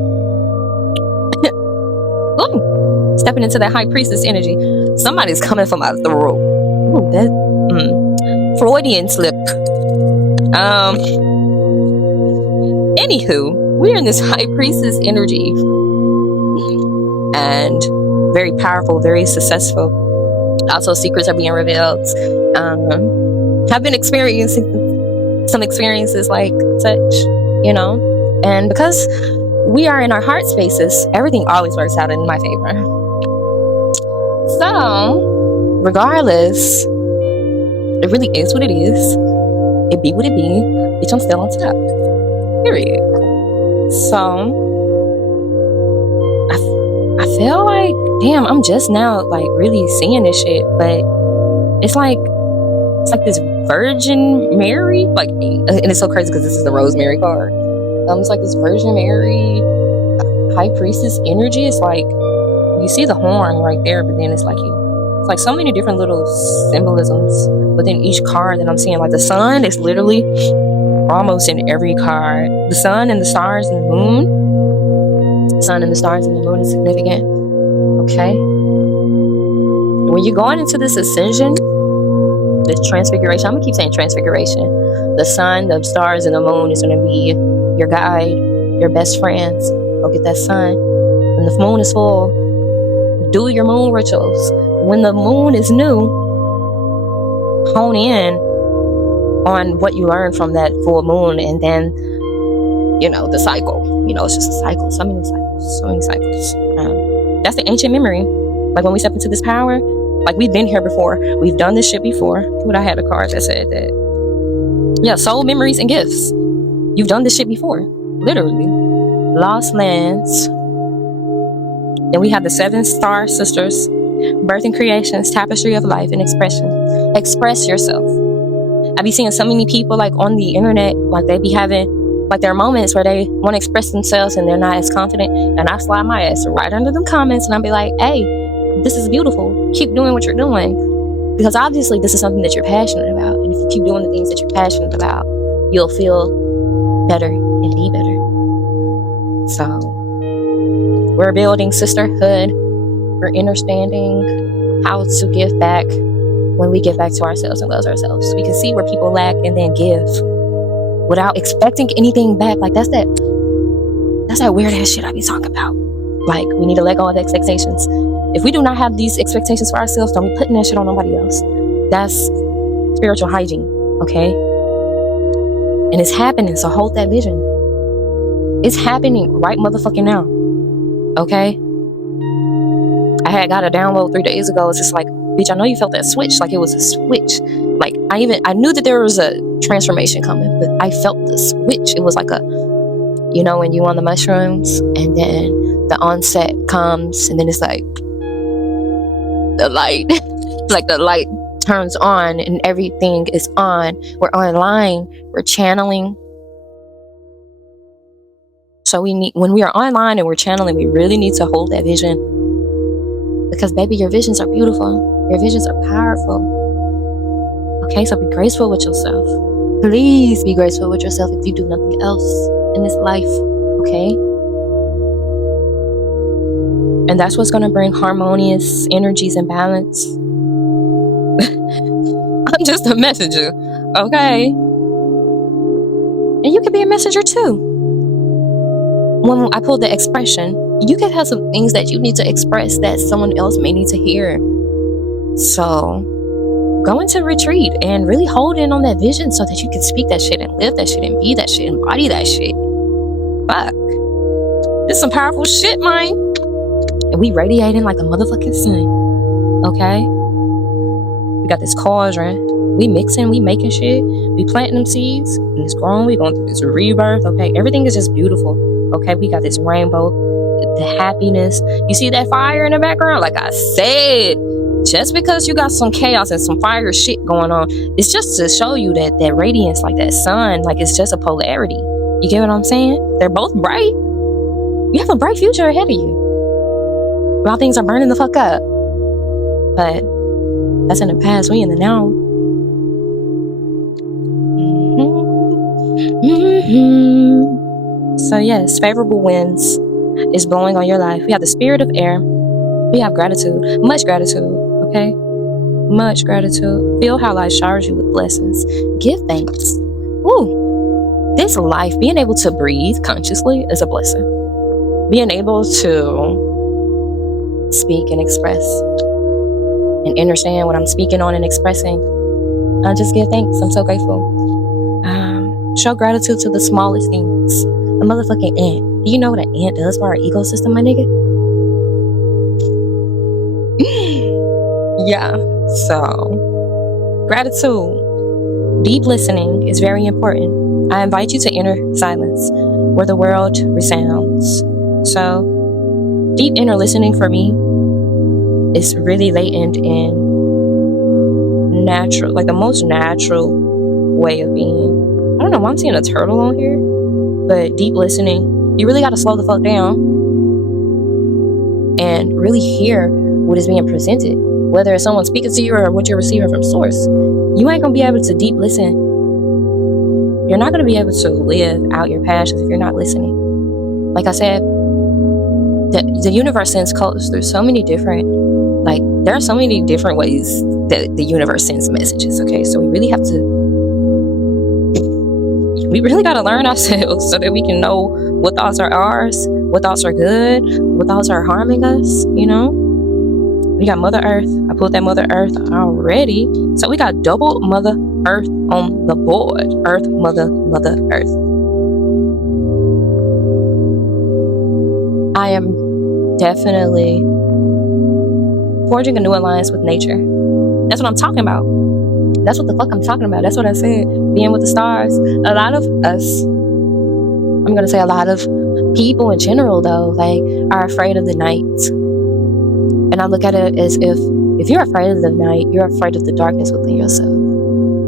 ooh, stepping into that high priestess energy. Somebody's coming for my throat. Ooh, that Freudian slip. Anywho, we're in this high priestess energy. And very powerful, very successful. Also, secrets are being revealed. I've been experiencing some experiences like such, you know. And because we are in our heart spaces, everything always works out in my favor. So, regardless, it really is what it is. It be what it be. Bitch, I'm still on top. Period. So, I feel like, damn, I'm just now like really seeing this shit, but it's like this Virgin Mary, like, and it's so crazy because this is the Rosemary card. It's like this Virgin Mary high priestess energy. It's like you see the horn right there, but then it's like so many different little symbolisms within each card that I'm seeing. Like the sun is literally almost in every card. The sun and the stars and the moon. The sun and the stars and the moon is significant. Okay. When you're going into this ascension, this transfiguration, I'm gonna keep saying transfiguration. The sun, the stars, and the moon is gonna be your guide, your best friends. Go get that sun. When the moon is full, do your moon rituals. When the moon is new, hone in on what you learned from that full moon, and then, you know, the cycle. You know, it's just a cycle. So many cycles. That's the ancient memory. Like when we step into this power, like we've been here before. We've done this shit before. What, I had a card that said that. Yeah, soul memories and gifts. You've done this shit before. Literally. Lost lands. Then we have the 7 star sisters. Birth and creations, tapestry of life and expression. Express yourself. I be seeing so many people like on the internet, like they be having like their moments where they want to express themselves and they're not as confident, and I slide my ass right under them comments and I'll be like, hey, this is beautiful. Keep doing what you're doing. Because obviously this is something that you're passionate about. And if you keep doing the things that you're passionate about, you'll feel better and be better. So we're building sisterhood. We're understanding how to give back when we give back to ourselves and love ourselves. So we can see where people lack and then give without expecting anything back. Like that's that weird ass shit I be talking about. Like we need to let go of expectations. If we do not have these expectations for ourselves, don't be putting that shit on nobody else. That's spiritual hygiene, okay? And it's happening, so hold that vision. It's happening right motherfucking now, okay? I had got a download 3 days ago. It's just like, bitch, I know you felt that switch. Like it was a switch. Like I knew that there was a transformation coming, but I felt the switch. It was like a, you know, when you on the mushrooms and then the onset comes and then it's like the light, like the light turns on and everything is on. We're online, we're channeling. So when we are online and we're channeling, we really need to hold that vision. Because baby, your visions are beautiful. Your visions are powerful. Okay, so be graceful with yourself. Please be graceful with yourself if you do nothing else in this life. Okay? And that's what's going to bring harmonious energies and balance. I'm just a messenger. Okay? And you can be a messenger too. When I pulled the expression, you could have some things that you need to express that someone else may need to hear. So go into retreat and really hold in on that vision so that you can speak that shit and live that shit and be that shit, embody that shit. Fuck. This is some powerful shit, man. And we radiating like a motherfucking sun. Okay? We got this cauldron. We mixing, we making shit, we planting them seeds, and it's growing. We going through this rebirth. Okay, everything is just beautiful. Okay, we got this rainbow, the happiness. You see that fire in the background? Like I said, just because you got some chaos and some fire shit going on, it's just to show you that radiance, like that sun, like it's just a polarity. You get what I'm saying? They're both bright. You have a bright future ahead of you while things are burning the fuck up. But that's in the past. We in the now. So yes, favorable winds is blowing on your life. We have the spirit of air. We have gratitude, much gratitude. Okay, much gratitude. Feel how life showers you with blessings. Give thanks. Ooh, this life, being able to breathe consciously is a blessing. Being able to speak and express and understand what I'm speaking on and expressing, I just give thanks. I'm so grateful. Show gratitude to the smallest things. A motherfucking ant. Do you know what an ant does for our ecosystem, my nigga? Yeah. So, gratitude. Deep listening is very important. I invite you to enter silence where the world resounds. So, deep inner listening for me is really latent in natural, like the most natural way of being. I don't know why I'm seeing a turtle on here, but deep listening, you really got to slow the fuck down and really hear what is being presented, whether it's someone speaking to you or what you're receiving from source. You ain't gonna be able to deep listen. You're not gonna be able to live out your passions if you're not listening. Like I said, the universe sends colors through so many different, like there are so many different ways that the universe sends messages. Okay, so we really got to learn ourselves so that we can know what thoughts are ours, what thoughts are good, what thoughts are harming us. You know, we got Mother Earth. I put that Mother Earth already, so we got double Mother Earth on the board. Earth, Mother Earth. I am definitely forging a new alliance with nature. That's what I'm talking about. That's what the fuck I'm talking about. That's what I said. Being with the stars. A lot of us, I'm going to say a lot of people in general, though, like, are afraid of the night. And I look at it as if you're afraid of the night, you're afraid of the darkness within yourself.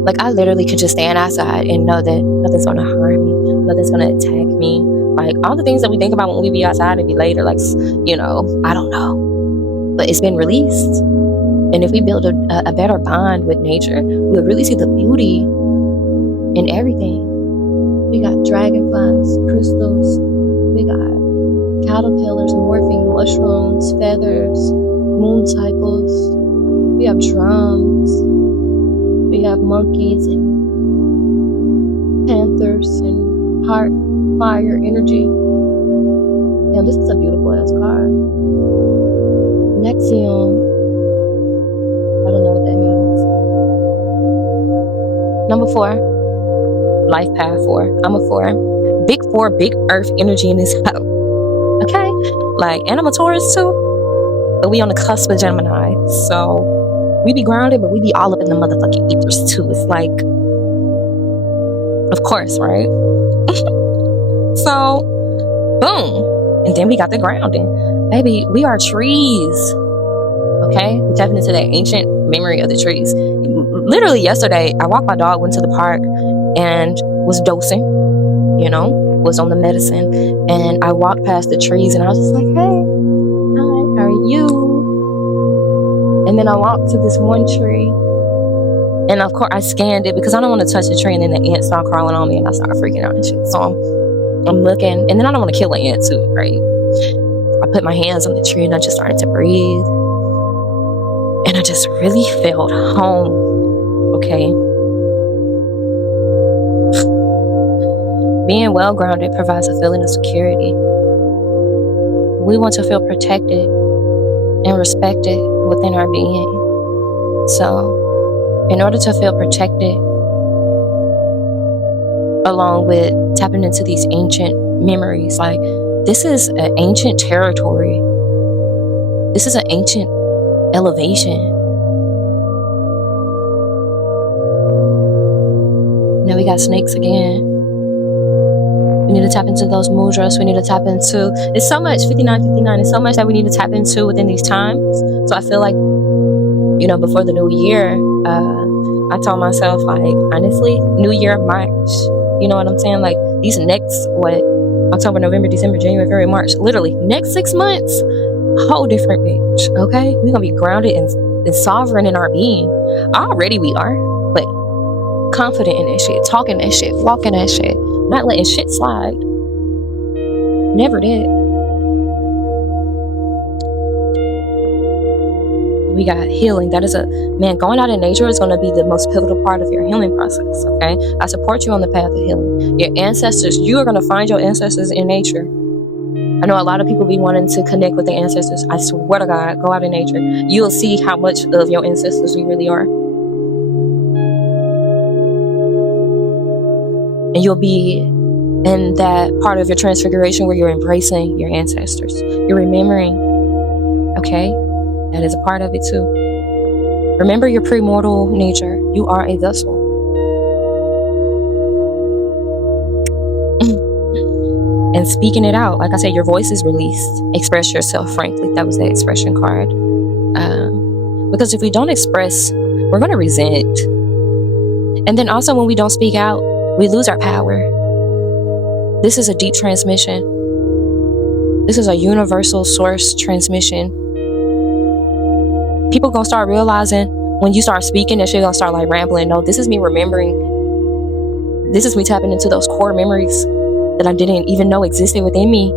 Like, I literally could just stand outside and know that nothing's going to harm me. Nothing's going to attack me. Like, all the things that we think about when we be outside and be later, like, you know, I don't know. But it's been released. And if we build a better bond with nature, we'll really see the beauty in everything. We got dragonflies, crystals, we got caterpillars, morphing, mushrooms, feathers, moon cycles. We have drums. We have monkeys and panthers and heart, fire, energy. Damn, this is a beautiful ass card. Nexium. I don't know what that means. Number 4, life path 4. I'm a 4. Big 4, big earth energy in this house. Okay? Like, and I'm a Taurus too. But we on the cusp of Gemini. So, we be grounded, but we be all up in the motherfucking ethers too. It's like, of course, right? So, boom. And then we got the grounding. Baby, we are trees. Okay, we're tapping into that ancient memory of the trees. Literally yesterday, I walked my dog, went to the park, and was dosing, you know, was on the medicine. And I walked past the trees and I was just like, hey, hi, how are you? And then I walked to this one tree. And of course, I scanned it because I don't want to touch the tree. And then the ants start crawling on me and I started freaking out and shit. So I'm looking. And then I don't want to kill an ant too, right? I put my hands on the tree and I just started to breathe. And I just really felt home, okay? Being well-grounded provides a feeling of security. We want to feel protected and respected within our being. So, in order to feel protected, along with tapping into these ancient memories, like, this is an ancient territory. This is an ancient elevation. Now we got snakes again. We need to tap into those mudras. We need to tap into, it's so much, 5959, it's so much that we need to tap into within these times. So I feel like, you know, before the new year, I told myself, like, honestly, New Year, March, you know what I'm saying? Like, these next, October, November, December, January, February, March, literally, next 6 months, whole different bitch, okay? We're gonna be grounded and sovereign in our being. Already we are, but confident in that shit, talking that shit, walking that shit, not letting shit slide. Never did. We got healing. That is going out in nature is going to be the most pivotal part of your healing process, okay? I support you on the path of healing. Your ancestors, you are going to find your ancestors in nature. I know a lot of people be wanting to connect with their ancestors. I swear to God, go out in nature. You'll see how much of your ancestors you really are. And you'll be in that part of your transfiguration where you're embracing your ancestors. You're remembering, okay? That is a part of it too. Remember your pre-mortal nature. You are a vessel. And speaking it out, like I said, your voice is released. Express yourself frankly. That was the expression card. Because if we don't express, we're going to resent. And then also when we don't speak out, we lose our power. This is a deep transmission. This is a universal source transmission. People gonna start realizing when you start speaking and shit gonna start like rambling. No, this is me remembering. This is me tapping into those core memories that I didn't even know existed within me.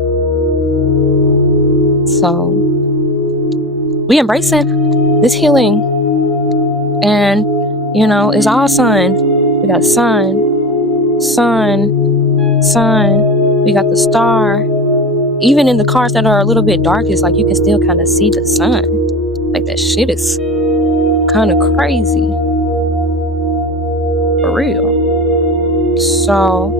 So we embracing this healing. And you know, it's all sun. We got sun. We got the star. Even in the cards that are a little bit dark, it's like you can still kind of see the sun. Like that shit is kind of crazy. For real. So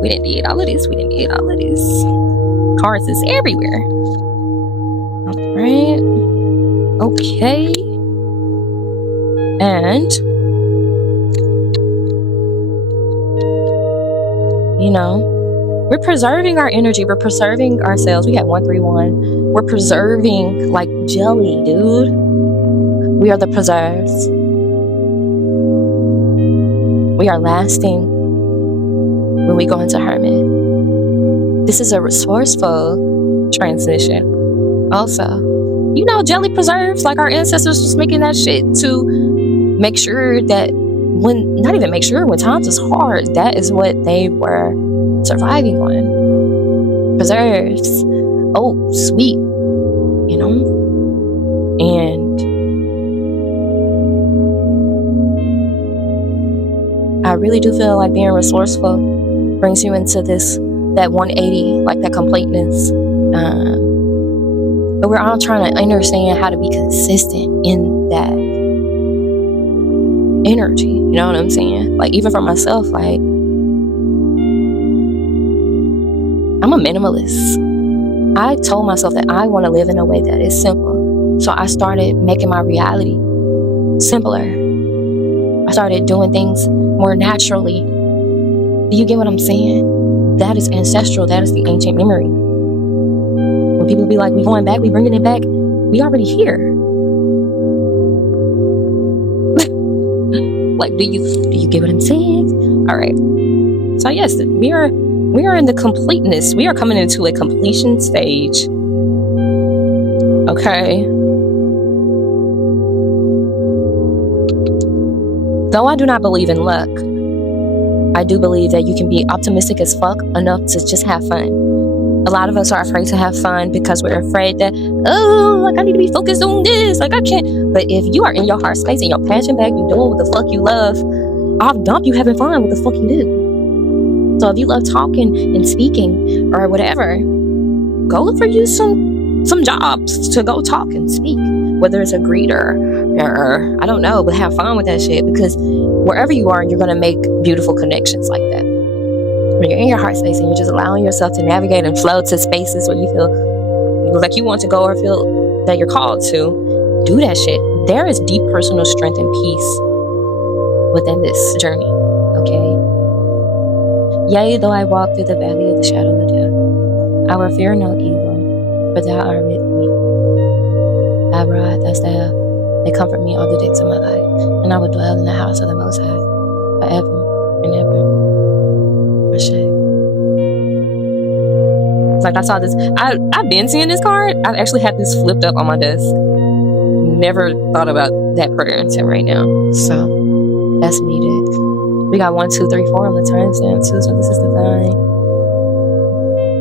we didn't need all of this. Cards is everywhere. Alright. Okay. And you know, we're preserving our energy. We're preserving ourselves. We had 131. We're preserving like jelly, dude. We are the preserves. We are lasting when we go into Hermit. This is a resourceful transition. Also, you know, jelly preserves, like our ancestors was making that shit to make sure that when times is hard, that is what they were surviving on. Preserves. Oh, sweet. You know? And I really do feel like being resourceful brings you into that 180, like that completeness. But we're all trying to understand how to be consistent in that energy. You know what I'm saying? Like, even for myself, like, I'm a minimalist. I told myself that I want to live in a way that is simple. So I started making my reality simpler. I started doing things more naturally. Do you get what I'm saying? That is ancestral. That is the ancient memory. When people be like, we going back, we bringing it back, we already here. Like, do you get what I'm saying? All right. So yes, we are in the completeness. We are coming into a completion stage. Okay. Though I do not believe in luck, I do believe that you can be optimistic as fuck enough to just have fun. A lot of us are afraid to have fun because we're afraid that, oh, like I need to be focused on this. Like I can't. But if you are in your heart space and your passion bag, you doing what the fuck you love, off dump, you having fun with the fuck you do. So if you love talking and speaking or whatever, go look for you some jobs to go talk and speak. Whether it's a greeter or I don't know, but have fun with that shit, because wherever you are, you're gonna make beautiful connections like that. When you're in your heart space and you're just allowing yourself to navigate and flow to spaces where you feel like you want to go or feel that you're called to, do that shit. there is deep personal strength and peace within this journey. Okay. Yea, though I walk through the valley of the shadow of death, I will fear no evil, for thou art with me. Thy rod, thy staff, they comfort me all the days of my life, and I will dwell in the house of the Most High forever and ever. Ashe. It's like I saw this. I've been seeing this card. I've actually had this flipped up on my desk. Never thought about that prayer until right now. So that's needed. We got 1, 2, 3, 4 on the timestamp too. So this is divine.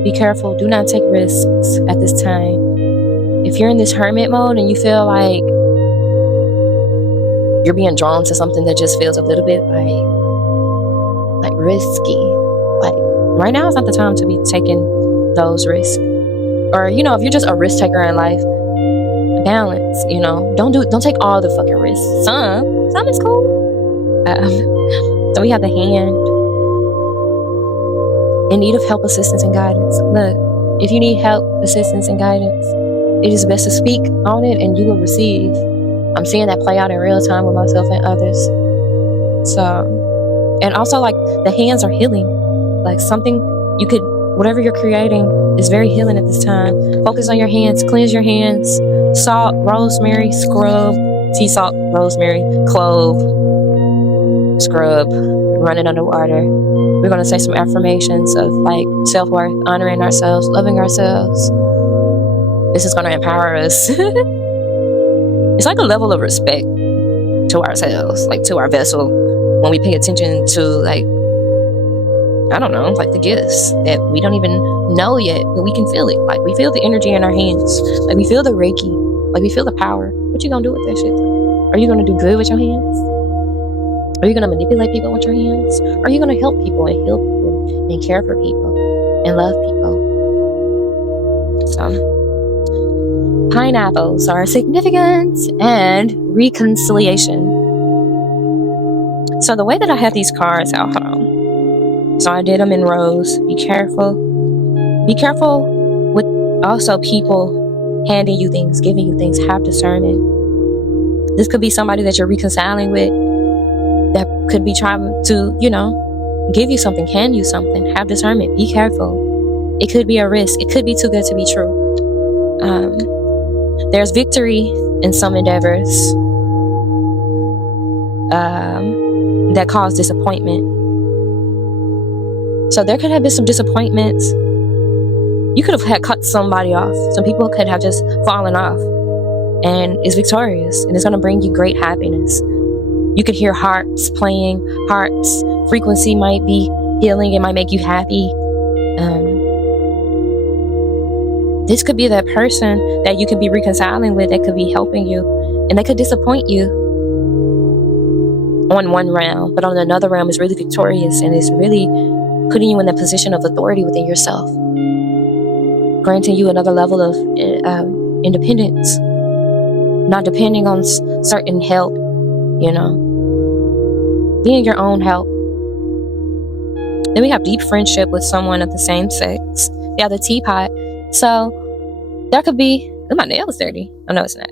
Be careful. Do not take risks at this time. If you're in this hermit mode and you feel like you're being drawn to something that just feels a little bit like risky, like right now is not the time to be taking those risks. Or if you're just a risk taker in life, balance. Don't take all the fucking risks. Some is cool. So we have the hand in need of help, assistance, and guidance. Look, if you need help, assistance, and guidance, it is best to speak on it and you will receive. I'm seeing that play out in real time with myself and others. So, and also like the hands are healing. Like something you could, whatever you're creating is very healing at this time. Focus on your hands, cleanse your hands. Salt, rosemary, scrub, sea salt, rosemary, clove, scrub, run it underwater. We're going to say some affirmations of like self-worth, honoring ourselves, loving ourselves. This is going to empower us. It's like a level of respect to ourselves, like to our vessel, when we pay attention to like, I don't know, like the gifts that we don't even know yet, but we can feel it. Like we feel the energy in our hands. Like we feel the Reiki. Like we feel the power. What you gonna do with that shit? Are you gonna do good with your hands? Are you gonna manipulate people with your hands? Are you gonna help people and heal people and care for people and love people? So pineapples are significance and reconciliation. So the way that I have these cards out, hold on. So I did them in rows. Be careful. Be careful with also people handing you things, giving you things. Have discernment. This could be somebody that you're reconciling with that could be trying to, give you something, hand you something. Have discernment. Be careful. It could be a risk. It could be too good to be true. There's victory in some endeavors that cause disappointment. So there could have been some disappointments. You could have had cut somebody off. Some people could have just fallen off. And it's victorious. And it's going to bring you great happiness. You could hear harps playing. Harps frequency might be healing. It might make you happy. This could be that person that you could be reconciling with, that could be helping you. And they could disappoint you on one realm. But on another realm, it's really victorious. And it's really putting you in a position of authority within yourself. Granting you another level of independence. Not depending on certain help, Being your own help. Then we have deep friendship with someone of the same sex. We have the teapot. So that could be, my nail is dirty. Oh, no, it's not.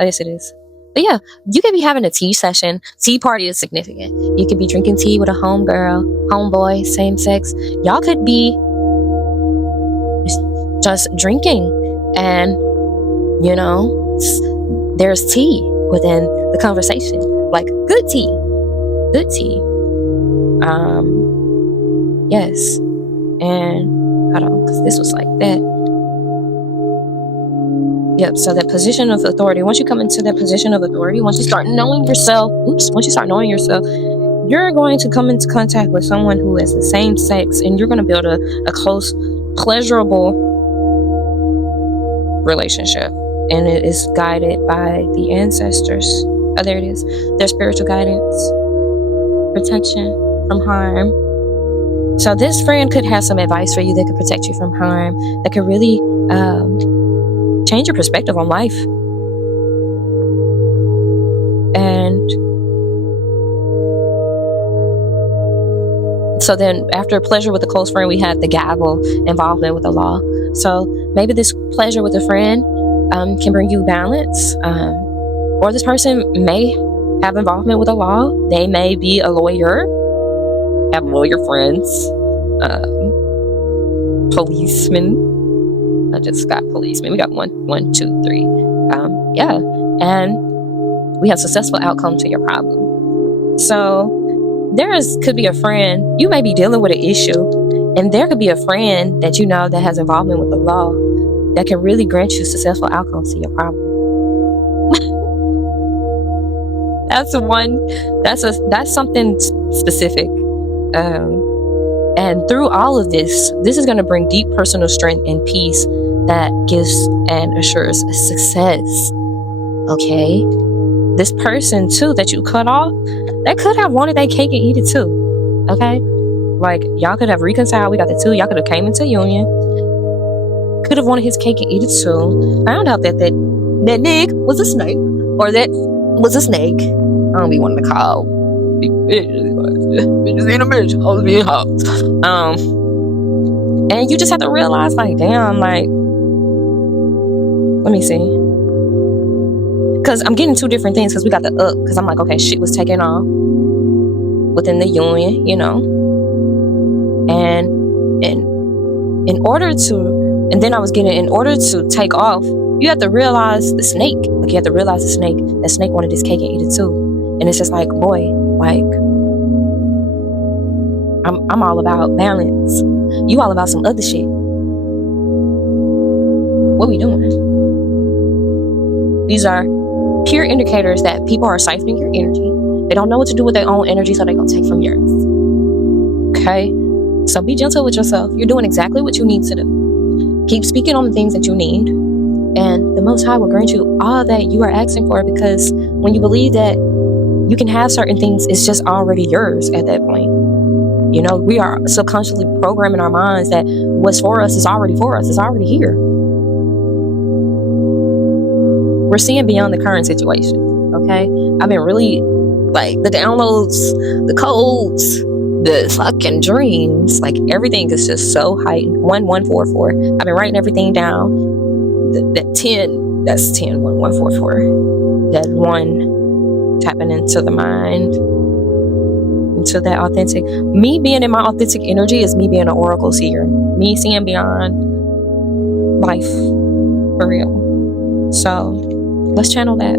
Oh, yes, it is. But yeah, you could be having a tea session. Tea party is significant. You could be drinking tea with a homegirl, homeboy, same sex. Y'all could be just drinking and, there's tea within the conversation. Like good tea. Good tea. Yes. And hold on, because this was like that. Yep, so that position of authority, once you come into that position of authority, once you start knowing yourself, you're going to come into contact with someone who is the same sex, and you're going to build a close, pleasurable relationship. And it is guided by the ancestors. Oh, there it is. Their spiritual guidance, protection from harm. So this friend could have some advice for you that could protect you from harm, that could really change your perspective on life. And so then after pleasure with a close friend, we have the gavel, involvement with the law. So maybe this pleasure with a friend can bring you balance. Or this person may have involvement with the law. They may be a lawyer, have lawyer friends, policemen. I just got policemen. We got one, two, three. Yeah. And we have successful outcome to your problem. So could be a friend. You may be dealing with an issue, and there could be a friend that you know that has involvement with the law that can really grant you successful outcomes to your problem. That's something specific. And through all of this is going to bring deep personal strength and peace that gives and assures success. Okay? This person too that you cut off, they could have wanted their cake and eat it too. Okay? Like, y'all could have reconciled. We got the two. Y'all could have came into union. Could have wanted his cake and eat it too. Found out that nigga was a snake. Or that was a snake. I don't be wanting to call bitches in a bitch. Hoes being hoes. And you just have to realize, like, damn, like, let me see. Because I'm getting two different things, because we got the up, because I'm like, okay, shit was taken off within the union, you know. And in order to take off, you have to realize the snake. Like, you have to realize the snake. That snake wanted his cake and eat it too. And it's just like, boy, like, I'm all about balance. You all about some other shit. What we doing? These are pure indicators that people are siphoning your energy. They don't know what to do with their own energy, so they're gonna take from yours. Okay? So be gentle with yourself. You're doing exactly what you need to do. Keep speaking on the things that you need, and the Most High will grant you all that you are asking for, because when you believe that you can have certain things, it's just already yours at that point. You know, we are subconsciously programming our minds that what's for us is already for us. It's already here. We're seeing beyond the current situation. Okay? I've been really, like, the downloads, the codes, the fucking dreams, like, everything is just so heightened. 1144. I've been writing everything down. That 10, that's 10, 1144. That 1, tapping into the mind, into that authentic. Me being in my authentic energy is me being an oracle seer. Me seeing beyond life, for real. So let's channel that.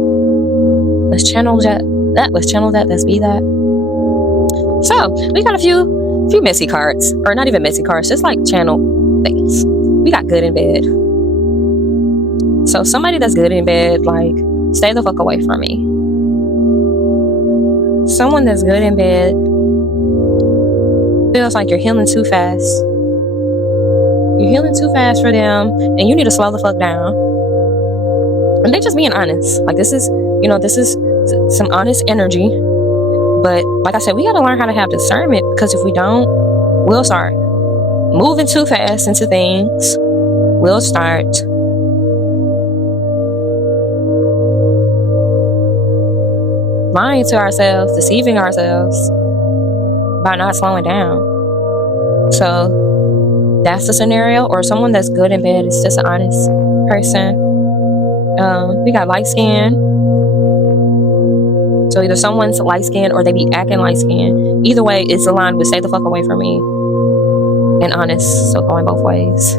Let's channel that. Let's channel that. Let's be that. So we got a few messy cards, or not even messy cards, just like channel things. We got good and bad. So somebody that's good in bed, like, stay the fuck away from me. Someone that's good in bed feels like you're healing too fast. You're healing too fast for them, and you need to slow the fuck down. And they just being honest. Like, this is some honest energy. But like I said, we gotta learn how to have discernment, because if we don't, we'll start moving too fast into things. We'll start lying to ourselves, deceiving ourselves by not slowing down. So that's the scenario. Or someone that's good in bed is just an honest person. We got light skin. So either someone's light skin or they be acting light skin. Either way, it's aligned with stay the fuck away from me and honest. So going both ways.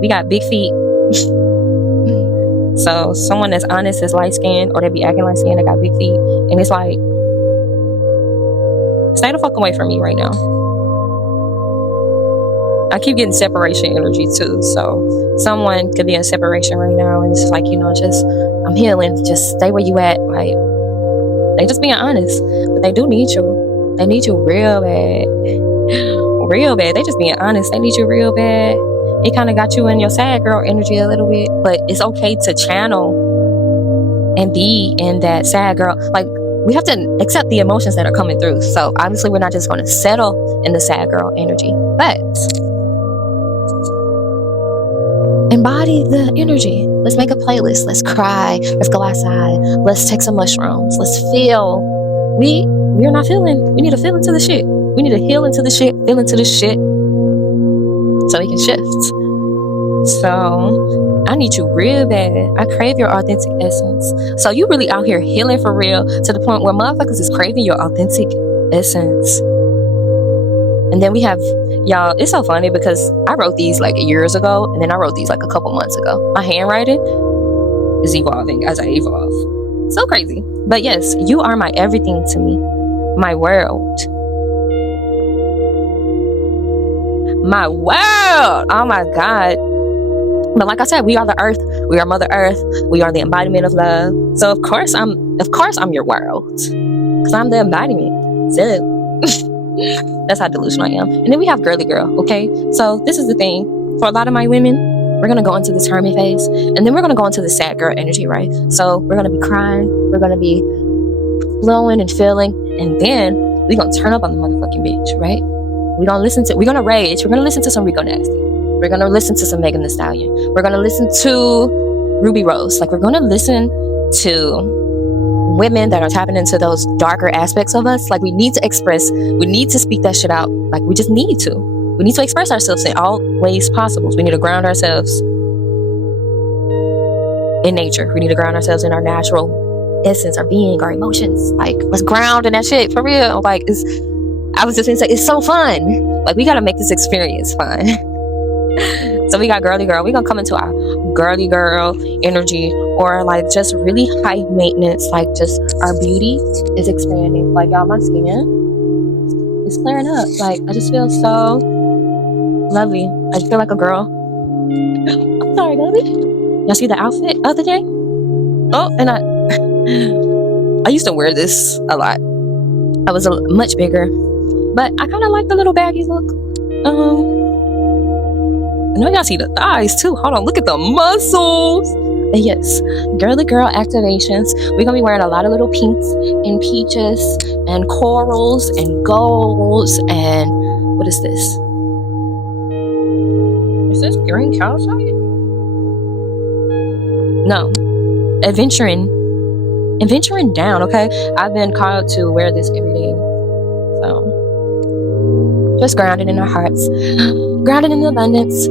We got big feet. So someone that's honest is light skinned, or they be acting light skinned, they got big feet. And it's like, stay the fuck away from me right now. I keep getting separation energy too. So someone could be in separation right now, and it's just like, just, I'm healing, just stay where you at. Like, they just being honest, but they do need you. They need you real bad. Real bad. They just being honest. They need you real bad. It kind of got you in your sad girl energy a little bit, but it's okay to channel and be in that sad girl. Like, we have to accept the emotions that are coming through. So obviously we're not just going to settle in the sad girl energy, but embody the energy. Let's make a playlist. Let's cry. Let's go outside. Let's take some mushrooms. Let's feel. We're not feeling. We need to feel into the shit. We need to heal into the shit, feel into the shit, so we can shift. So I need you real bad. I crave your authentic essence. So you really out here healing for real to the point where motherfuckers is craving your authentic essence. And then we have, y'all, it's so funny because I wrote these like years ago, and then I wrote these like a couple months ago. My handwriting is evolving as I evolve. So crazy. But yes, you are my everything to me. My world. My world. Oh my God. But like I said, we are the earth. We are Mother Earth. We are the embodiment of love. So of course I'm your world. Because I'm the embodiment. So that's how delusional I am. And then we have girly girl, okay? So this is the thing. For a lot of my women, we're going to go into this hermit phase. And then we're going to go into the sad girl energy, right? So we're going to be crying. We're going to be flowing and feeling. And then we're going to turn up on the motherfucking bitch, right? We're going to rage. We're going to listen to some Rico Nasty. We're going to listen to some Megan Thee Stallion. We're going to listen to Ruby Rose. Like, we're going to listen to women that are tapping into those darker aspects of us. Like, we need to express, we need to speak that shit out. Like, we just need to. We need to express ourselves in all ways possible. We need to ground ourselves in nature. We need to ground ourselves in our natural essence, our being, our emotions. Like, let's ground in that shit for real. Like, I was just gonna say, it's so fun. Like, we gotta make this experience fun. So we got girly girl. We're gonna come into our girly girl energy, or like just really high maintenance. Like, just our beauty is expanding. Like, y'all, my skin is clearing up. Like, I just feel so lovely. I just feel like a girl. I'm sorry, baby. Y'all see the outfit the other day? Oh, and I used to wear this a lot. I was much bigger, but I kind of like the little baggy look. I know y'all see the thighs too. Hold on, look at the muscles. And yes, girly girl activations. We're gonna be wearing a lot of little pinks and peaches and corals and golds and what is this? Is this green calcite? No, adventuring down. Okay, I've been called to wear this every day. So just grounded in our hearts, grounded in abundance.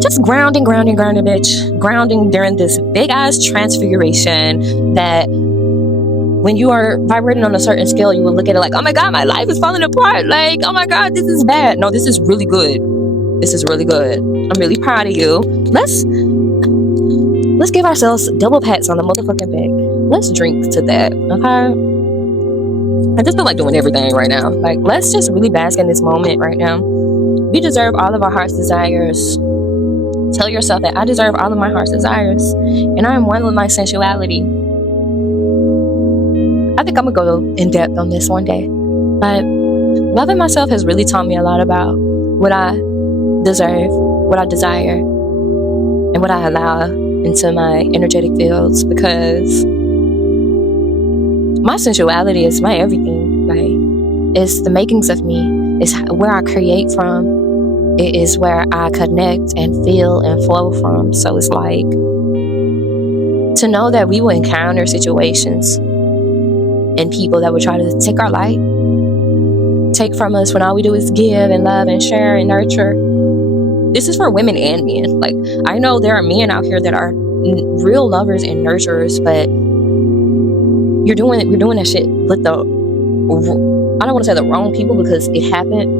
Just grounding, bitch. Grounding during this big ass transfiguration that when you are vibrating on a certain scale, you will look at it like, oh my God, my life is falling apart. Like, oh my God, this is bad. No, this is really good. This is really good. I'm really proud of you. Let's give ourselves double pats on the motherfucking back. Let's drink to that, okay? I just feel like doing everything right now. Like, let's just really bask in this moment right now. We deserve all of our heart's desires. Tell yourself that I deserve all of my heart's desires, and I am one with my sensuality. I think I'm gonna go in depth on this one day, but loving myself has really taught me a lot about what I deserve, what I desire, and what I allow into my energetic fields, because my sensuality is my everything. Like, it's the makings of me. It's where I create from. It is where I connect and feel and flow from. So it's like, to know that we will encounter situations and people that will try to take our light, take from us when all we do is give and love and share and nurture. This is for women and men. Like, I know there are men out here that are real lovers and nurturers, but we're doing that shit with the, I don't want to say the wrong people, because it happened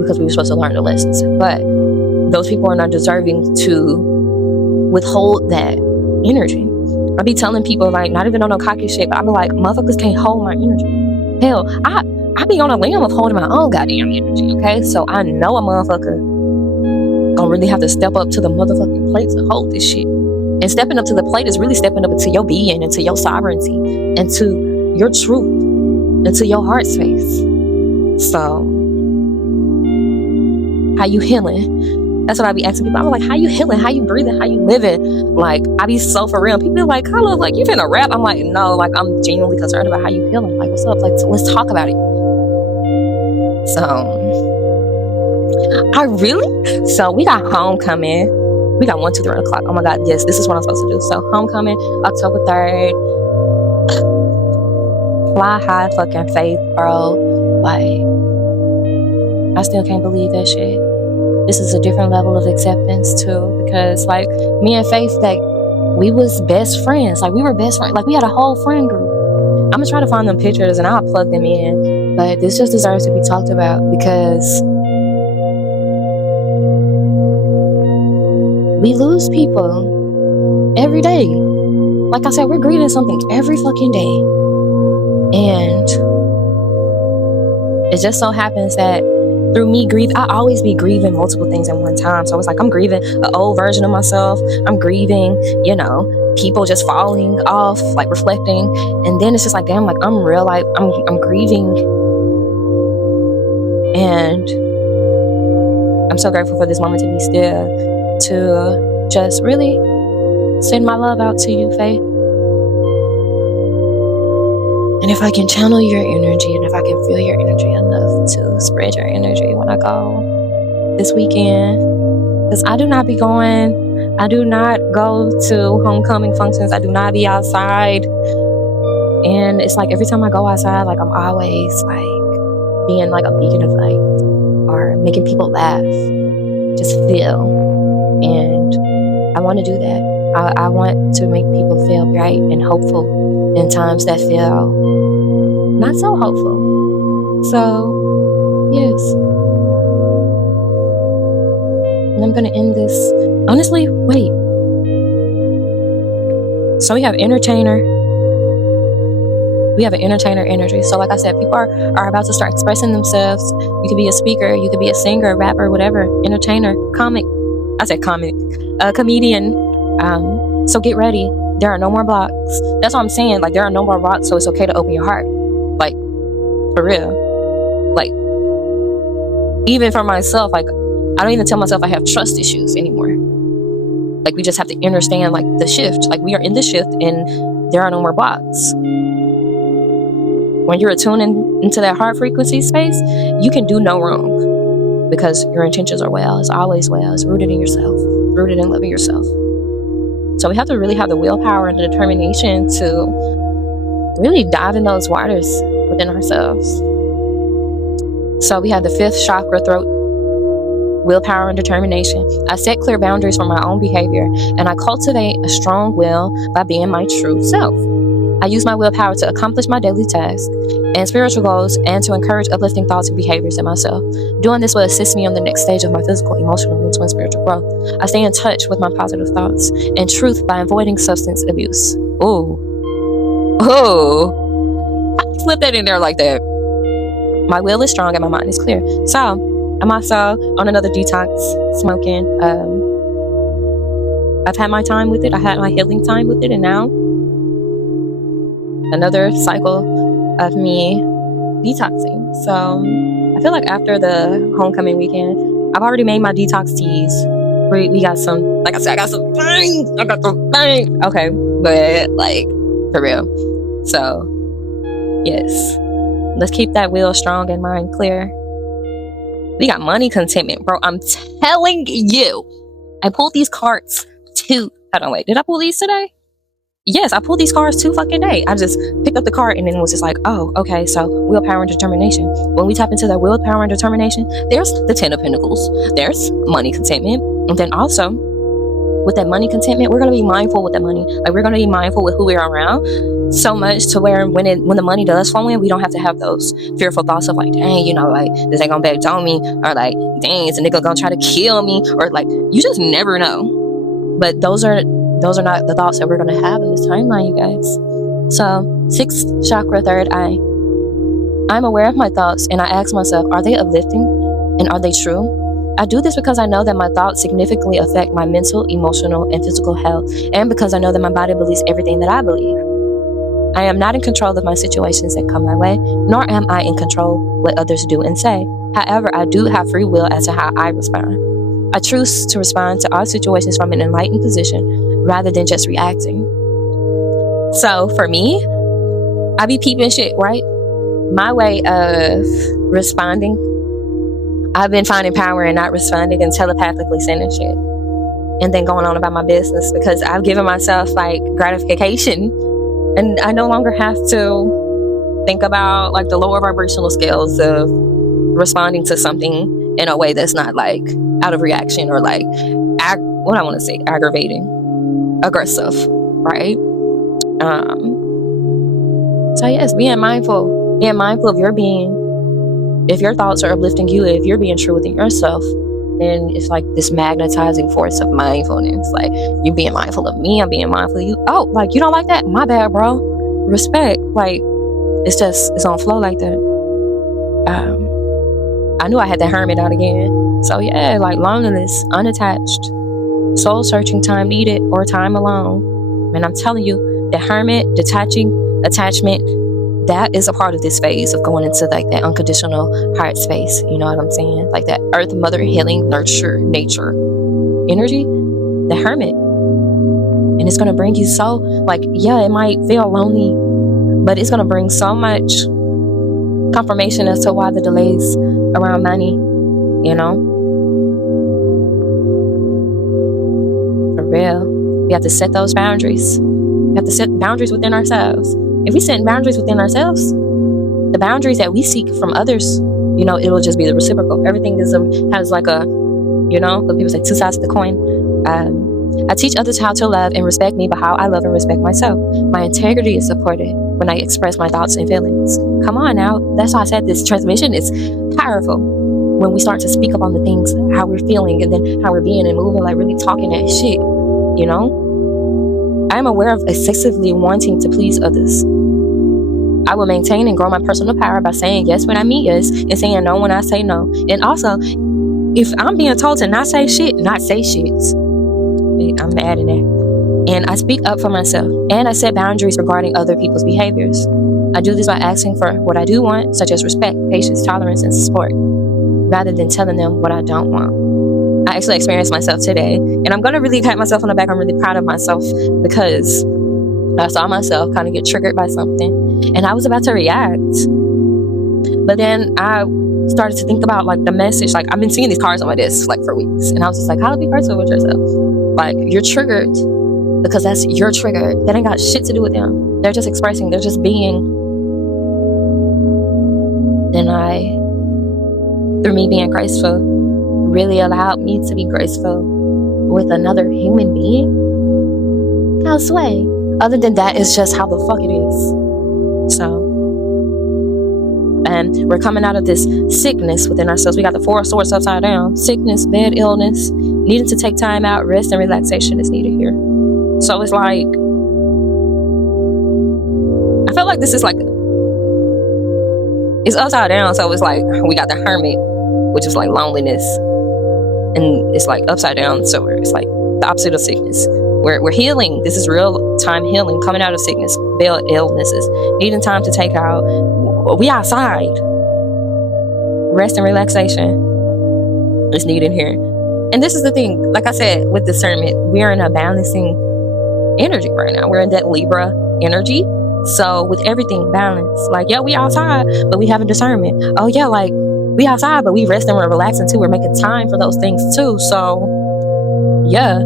because we were supposed to learn the lessons, but those people are not deserving to withhold that energy. I be telling people, like, not even on no cocky shit, but I be like, motherfuckers can't hold my energy. Hell, I be on a limb of holding my own goddamn energy, okay? So I know a motherfucker gonna really have to step up to the motherfucking plate to hold this shit. And stepping up to the plate is really stepping up into your being, into your sovereignty, into your truth, into your heart space. So, how you healing? That's what I be asking people. I'm like, how you healing? How you breathing? How you living? Like, I be so for real. People be like, Carla, like, you finna rap? I'm like, no, like, I'm genuinely concerned about how you healing. Like, what's up? Like, let's talk about it. So, so we got homecoming. We got 1, 2, 3 o'clock. Oh my God, yes, this is what I'm supposed to do. So homecoming, October 3rd. Fly high fucking faith, bro. Like, I still can't believe that shit. this is a different level of acceptance too, because like me and Faith, like we was best friends. Like we were best friends. Like we had a whole friend group. I'm gonna try to find them pictures and I'll plug them in. But this just deserves to be talked about, because we lose people every day. Like I said, we're grieving something every fucking day. And it just so happens that through me grieving, I always be grieving multiple things at one time. So it's like I'm grieving an old version of myself. I'm grieving, you know, people just falling off, like reflecting. And then it's just like, damn, like I'm real, like I'm grieving. And I'm so grateful for this moment to be still, to just really send my love out to you, Faith. And if I can channel your energy, and if I can feel your energy enough to spread your energy when I go this weekend, because I do not go to homecoming functions. I do not be outside. And it's like every time I go outside, like I'm always like being like a beacon of light or making people laugh, just feel. And I want to do that. I want to make people feel bright and hopeful in times that feel not so hopeful. So, yes. And I'm going to end this. Honestly, wait. So we have entertainer. We have an entertainer energy. So like I said, people are about to start expressing themselves. You could be a speaker. You could be a singer, rapper, whatever. Entertainer, comic. I said comic. Comedian. So get ready. There are no more blocks. That's what I'm saying. Like, there are no more blocks, so it's okay to open your heart. Like, for real. Like, even for myself, like, I don't even tell myself I have trust issues anymore. Like, we just have to understand, like, the shift. Like, we are in the shift, and there are no more blocks. When you're attuned into that heart frequency space, you can do no wrong, because your intentions are well. It's always well. It's rooted in yourself, rooted in loving yourself. So we have to really have the willpower and the determination to really dive in those waters within ourselves. So we have the 5th chakra, throat, willpower and determination. I set clear boundaries for my own behavior, and I cultivate a strong will by being my true self. I use my willpower to accomplish my daily tasks and spiritual goals, and to encourage uplifting thoughts and behaviors in myself. Doing this will assist me on the next stage of my physical, emotional, mental, and spiritual growth. I stay in touch with my positive thoughts and truth by avoiding substance abuse. Oh, how do you flip that in there like that? My will is strong and my mind is clear. So I'm also on another detox, smoking. I've had my time with it. I had my healing time with it, and now another cycle of me detoxing. So I feel like after the homecoming weekend, I've already made my detox teas. We got some, like I said, I got some things. Okay, but like, for real. So yes, let's keep that will strong and mind clear. We got money contentment, bro. I'm telling you. I pulled these cards too. Hold on, wait. Did I pull these today? Yes, I pulled these cards 2 fucking days. I just picked up the card and then was just like, oh, okay, so willpower and determination. When we tap into that willpower and determination, there's the 10 of Pentacles. There's money contentment. And then also, with that money contentment, we're going to be mindful with that money. Like, we're going to be mindful with who we're around so much to where when the money does flow in, we don't have to have those fearful thoughts of like, dang, you know, like, this ain't going to back on me, or like, dang, is a nigga going to try to kill me, or like, you just never know. But those are not the thoughts that we're going to have in this timeline, you guys. So, 6th chakra, 3rd eye. I'm aware of my thoughts, and I ask myself, are they uplifting and are they true? I do this because I know that my thoughts significantly affect my mental, emotional, and physical health, and because I know that my body believes everything that I believe. I am not in control of my situations that come my way, nor am I in control what others do and say. However, I do have free will as to how I respond. I choose to respond to all situations from an enlightened position rather than just reacting. So for me, I be peeping shit, right? My way of responding, I've been finding power in not responding and telepathically sending shit and then going on about my business, because I've given myself like gratification, and I no longer have to think about like the lower vibrational scales of responding to something in a way that's not like out of reaction or like what I want to say, aggravating, aggressive, right? So yes, being mindful of your being. If your thoughts are uplifting you, if you're being true within yourself, then it's like this magnetizing force of mindfulness. Like, you being mindful of me, I'm being mindful of you. Oh, like, you don't like that? My bad, bro. Respect. Like, it's on flow like that. I knew I had that hermit out again. So yeah, like, loneliness, unattached, soul searching, time needed or time alone. And I'm telling you, the hermit, detaching, attachment, that is a part of this phase of going into like that unconditional heart space. You know what I'm saying? Like that earth mother healing nurture nature energy, the hermit. And it's going to bring you so, like, yeah, it might feel lonely, but it's going to bring so much confirmation as to why the delays around money, you know? For real. We have to set those boundaries. We have to set boundaries within ourselves. If we set boundaries within ourselves, the boundaries that we seek from others, you know, it will just be the reciprocal. Everything has like a, you know, what people say, two sides to the coin. I teach others how to love and respect me, but how I love and respect myself. My integrity is supported when I express my thoughts and feelings. Come on now. That's why I said this transmission is powerful. When we start to speak up on the things, how we're feeling, and then how we're being and moving, like really talking that shit, you know? I am aware of excessively wanting to please others. I will maintain and grow my personal power by saying yes when I mean yes and saying no when I say no. And also, if I'm being told to not say shit, not say shit. I'm adding that. And I speak up for myself. And I set boundaries regarding other people's behaviors. I do this by asking for what I do want, such as respect, patience, tolerance, and support, rather than telling them what I don't want. I actually experienced myself today, and I'm going to really pat myself on the back. I'm really proud of myself because I saw myself kind of get triggered by something, and I was about to react. But then I started to think about like the message. Like, I've been seeing these cards on my desk like for weeks, and I was just like, how to be personal with yourself. Like, you're triggered because that's your trigger. That ain't got shit to do with them. They're just expressing. They're just being. Then through me being graceful, really allowed me to be graceful with another human being. How sway. Other than that, it's just how the fuck it is. So, and we're coming out of this sickness within ourselves. We got the Four of Swords upside down. Sickness, bed, illness, needing to take time out, rest and relaxation is needed here. So it's like, I feel like this is like, it's upside down. So it's like, we got the Hermit, which is like loneliness. And it's like upside down. So it's like the opposite of sickness. We're healing. This is real time healing, coming out of sickness, bed, illnesses, needing time to take out. We outside. Rest and relaxation is needed here. And this is the thing, like I said, with discernment, we're in a balancing energy right now. We're in that Libra energy. So with everything balanced, like, yeah, we outside, but we have a discernment. Oh yeah, like, we outside, but we rest and we're relaxing too. We're making time for those things too. So yeah.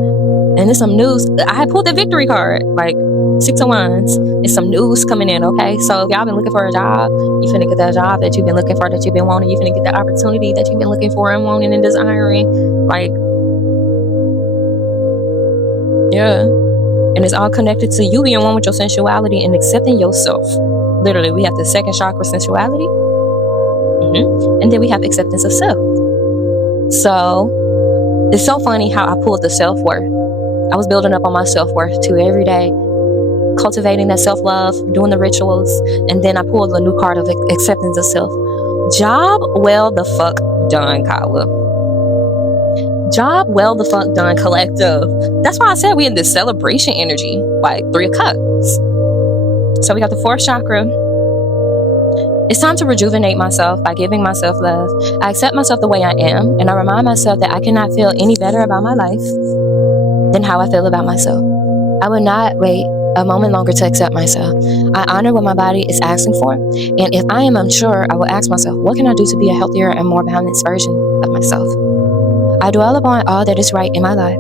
And there's some news. I pulled the victory card, like 6 of Wands. There's some news coming in, okay? So if y'all been looking for a job, you finna get that job that you've been looking for, that you've been wanting. You finna get that opportunity that you've been looking for and wanting and desiring. Like, yeah. And it's all connected to you being one with your sensuality and accepting yourself. Literally, we have the second chakra, sensuality. And then we have acceptance of self. So it's so funny how I pulled the self-worth. I was building up on my self-worth too every day, cultivating that self-love, doing the rituals, and then I pulled the new card of acceptance of self. Job well the fuck done, Kawa. Job well the fuck done, collective. That's why I said we in this celebration energy, like 3 of Cups. So we got the 4th chakra. It's time to rejuvenate myself by giving myself love. I accept myself the way I am, and I remind myself that I cannot feel any better about my life than how I feel about myself. I will not wait a moment longer to accept myself. I honor what my body is asking for, and if I am unsure, I will ask myself, what can I do to be a healthier and more balanced version of myself? I dwell upon all that is right in my life,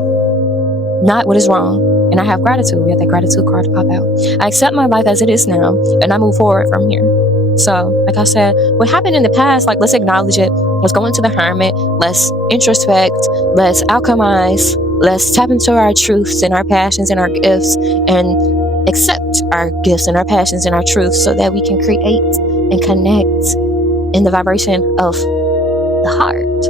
not what is wrong, and I have gratitude. We have that gratitude card to pop out. I accept my life as it is now, and I move forward from here. So, like I said, what happened in the past, like, let's acknowledge it Let's go into the Hermit. Let's introspect. Let's alchemize. Let's tap into our truths and our passions and our gifts, and accept our gifts and our passions and our truths, so that we can create and connect in the vibration of the heart,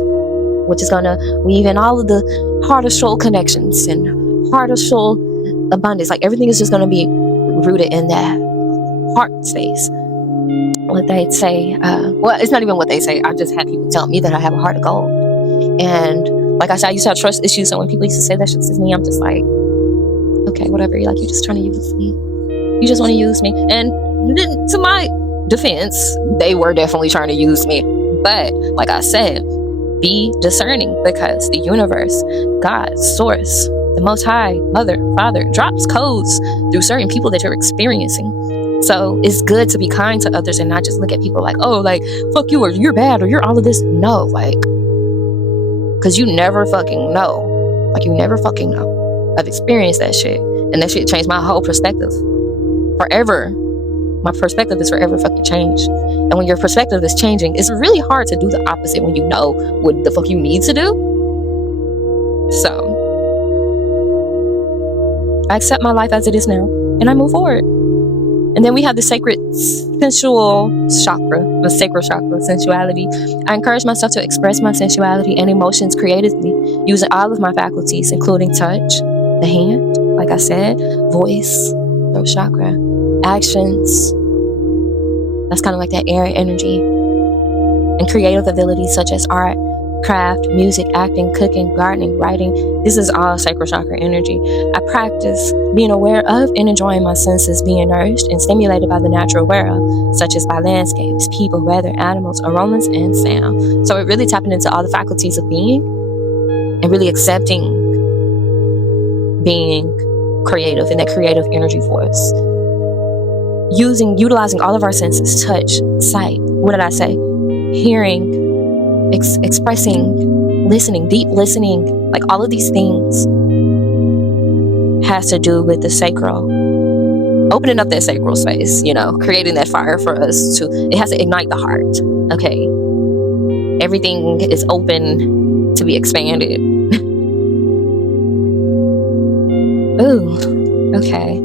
which is going to weave in all of the heart of soul connections and heart of soul abundance. Like, everything is just going to be rooted in that heart space. What they say, well, it's not even what they say. I just had people tell me that I have a heart of gold. And like I said, I used to have trust issues, so when people used to say that shit to me, I'm just like, okay, whatever. You're like, you're just trying to use me. You just want to use me. And then, to my defense, they were definitely trying to use me. But like I said, be discerning, because the universe, God, source, the Most High, Mother, Father, drops codes through certain people that you're experiencing. So it's good to be kind to others and not just look at people like, oh, like, fuck you, or you're bad, or you're all of this. No, like, because you never fucking know. Like, you never fucking know. I've experienced that shit, and that shit changed my whole perspective forever. My perspective is forever fucking changed. And when your perspective is changing, it's really hard to do the opposite when you know what the fuck you need to do. So I accept my life as it is now, and I move forward. And then we have the sacred sensual chakra, the sacral chakra, sensuality. I encourage myself to express my sensuality and emotions creatively, using all of my faculties, including touch, the hand, like I said, voice, throat chakra, actions. That's kind of like that air energy. And creative abilities such as art, craft, music, acting, cooking, gardening, writing. This is all sacral chakra energy. I practice being aware of and enjoying my senses being nourished and stimulated by the natural world, such as by landscapes, people, weather, animals, aromas, and sound. So we're really tapping into all the faculties of being and really accepting being creative and that creative energy force. Utilizing all of our senses, touch, sight, what did I say? Hearing, expressing, listening, deep listening, like all of these things has to do with the sacral, opening up that sacral space, creating that fire for us it has to ignite the heart. Okay, everything is open to be expanded. Ooh, okay.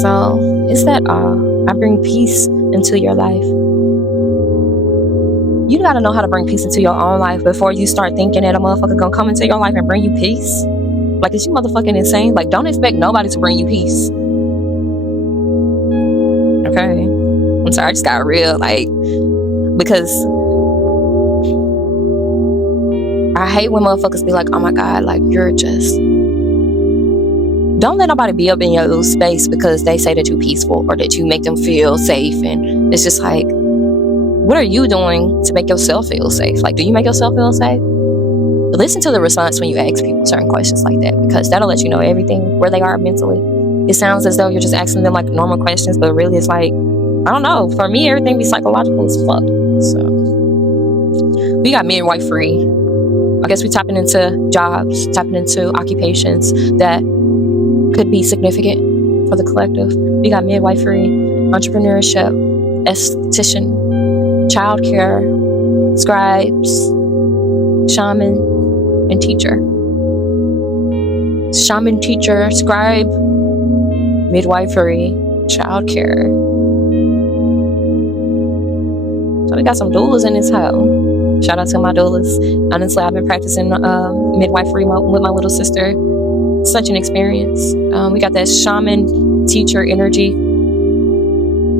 So is that all? I bring peace into your life. You gotta know how to bring peace into your own life before you start thinking that a motherfucker gonna come into your life and bring you peace. Like, is you motherfucking insane? Like, don't expect nobody to bring you peace. Okay. I'm sorry, I just got real, like, because I hate when motherfuckers be like, oh my God, like, you're just... Don't let nobody be up in your little space because they say that you're peaceful or that you make them feel safe. And it's just like, what are you doing to make yourself feel safe? Like, do you make yourself feel safe? Listen to the response when you ask people certain questions like that, because that'll let you know everything, where they are mentally. It sounds as though you're just asking them like normal questions, but really it's like, I don't know. For me, everything be psychological as fuck. So we got midwifery. I guess we tapping into jobs, tapping into occupations that could be significant for the collective. We got midwifery, entrepreneurship, esthetician, childcare, scribes, shaman, and teacher. Shaman, teacher, scribe, midwifery, childcare. So we got some doulas in this house. Shout out to my doulas. Honestly, I've been practicing midwifery with my little sister. Such an experience. We got that shaman, teacher energy.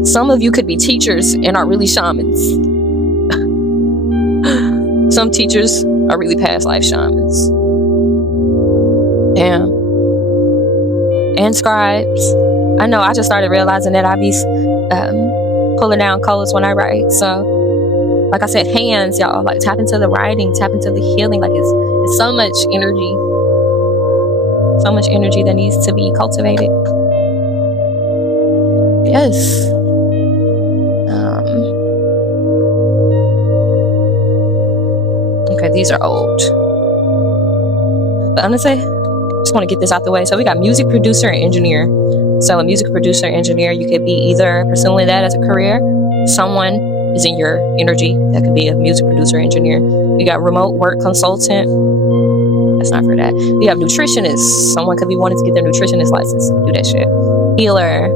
Some of you could be teachers and are really shamans. Some teachers are really past life shamans. Yeah. And scribes. I know, I just started realizing that I be pulling down colors when I write. So, like I said, hands, y'all. Like, tap into the writing, tap into the healing. Like, it's so much energy. So much energy that needs to be cultivated. Yes. Okay, these are old. But honestly, just want to get this out the way. So we got music producer and engineer. So a music producer, engineer, you could be either pursuing that as a career. Someone is in your energy. That could be a music producer, engineer. We got remote work consultant. That's not for that. We have nutritionist. Someone could be wanting to get their nutritionist license. Do that shit. Healer.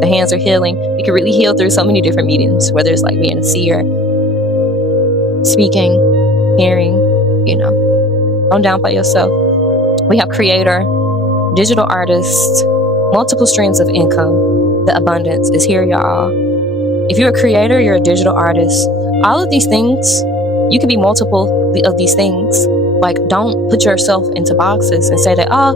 The hands are healing. You can really heal through so many different mediums, whether it's like being a seer, speaking, hearing, you know. Don't downplay yourself. We have creator, digital artist, multiple streams of income. The abundance is here, y'all. If you're a creator, you're a digital artist. All of these things, you can be multiple of these things. Like, don't put yourself into boxes and say that, oh,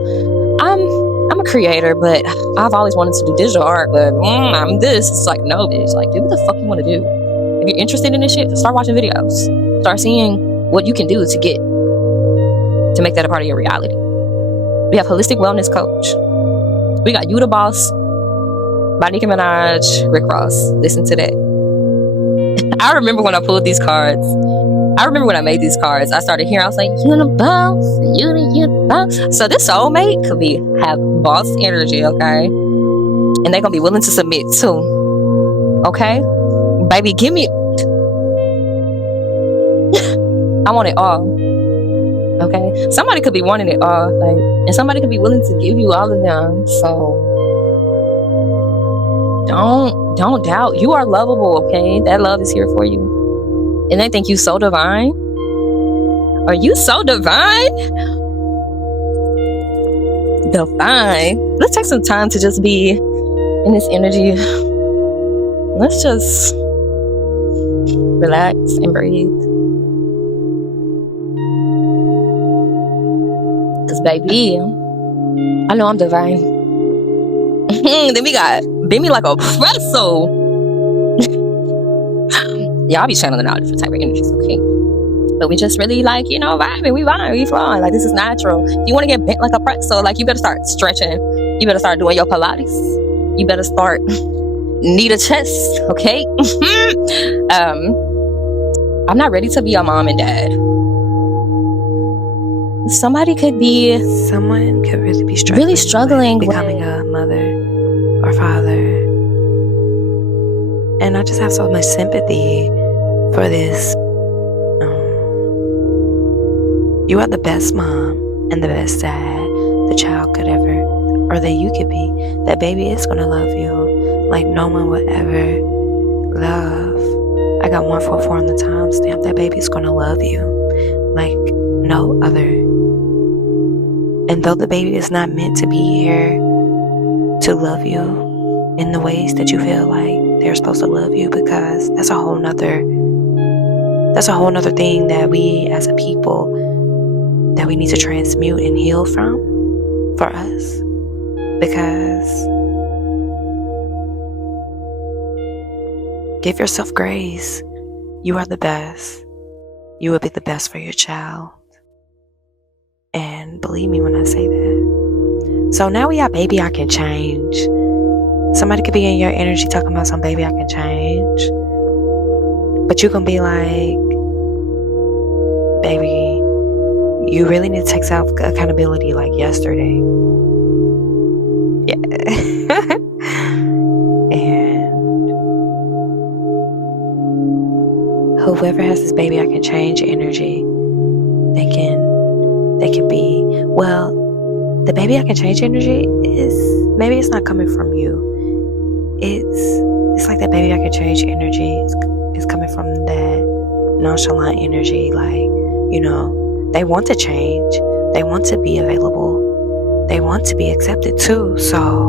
I'm a creator, but I've always wanted to do digital art, but I'm this. It's like, no, bitch. Like, do what the fuck you want to do. If you're interested in this shit, start watching videos. Start seeing what you can do to make that a part of your reality. We have holistic wellness coach. We got You the Boss by Nicki Minaj, Rick Ross. Listen to that. I remember when I pulled these cards. I remember when I made these cards. I started hearing, I was like, you the boss, you the boss. So this soulmate could have boss energy, okay? And they're gonna be willing to submit too. Okay? Baby, give me I want it all. Okay? Somebody could be wanting it all, like, and somebody could be willing to give you all of them. So don't doubt. You are lovable, okay? That love is here for you. And they think you so divine. Are you so divine? Divine. Let's take some time to just be in this energy. Let's just relax and breathe. Because baby, I know I'm divine. Then we got bend me like a pretzel. Y'all be channeling all different type of energies, okay? But we just really like, you know, vibing. We flowing. Like, this is natural. If you want to get bent like a pretzel, like, you better start stretching. You better start doing your Pilates. You better start need a chest, okay? I'm not ready to be a mom and dad. Someone could really be struggling with becoming a mother or father. And I just have so much sympathy for this. You are the best mom and the best dad the child could ever, or that you could be. That baby is going to love you like no one would ever love. I got 144 on the timestamp. That baby's going to love you like no other. And though the baby is not meant to be here to love you in the ways that you feel like they're supposed to love you, because that's a whole nother thing that we as a people that we need to transmute and heal from for us. Because give yourself grace. You are the best. You will be the best for your child. And believe me when I say that. So now we got baby I can change. Somebody could be in your energy talking about some baby I can change. But you can be like, baby, you really need to take self accountability like yesterday. Yeah. And whoever has this baby I can change energy, they can be, well, the baby I can change energy is, maybe it's not coming from you. It's like that baby I can change energy is coming from that nonchalant energy. Like, you know, they want to change. They want to be available. They want to be accepted too. So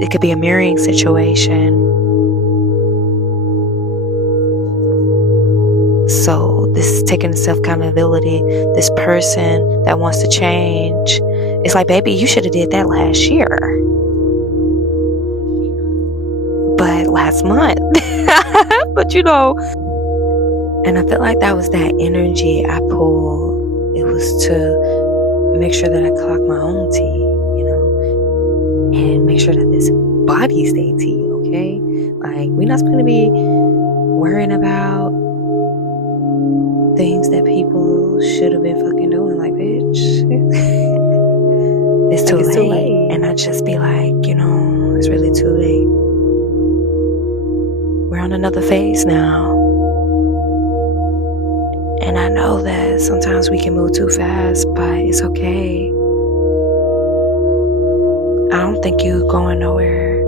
it could be a mirroring situation. So this is taking self-accountability. This person that wants to change, it's like, baby, you should have did that last year. But last month. But you know, and I feel like that was that energy I pulled. It was to make sure that I clock my own tea, you know, and make sure that this body stay tea, okay? Like, we're not supposed to be worrying about things that people should have been fucking doing. Like, bitch, it's too late. And I just be like, you know, it's really too late. on another phase now. And I know that sometimes we can move too fast, but it's okay. I don't think you going nowhere.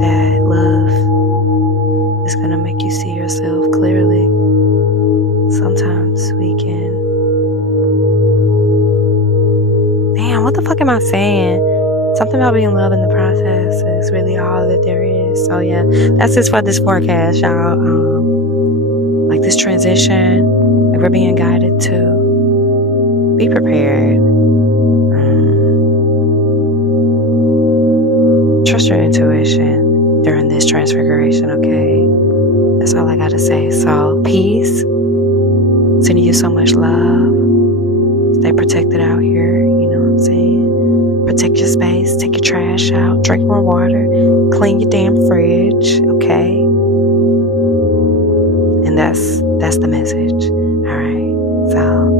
That love is going to make you see yourself clearly. Sometimes we can... Damn, what the fuck am I saying? Something about being loved in the process is really all that there is. So yeah, that's just for this forecast, y'all. Like this transition, like we're being guided to be prepared. Trust your intuition during this transfiguration, okay? That's all I gotta say. So, peace. Sending you so much love. Stay protected out here, you know what I'm saying? Protect your space, take your trash out, drink more water, clean your damn fridge, okay? And that's the message. Alright. So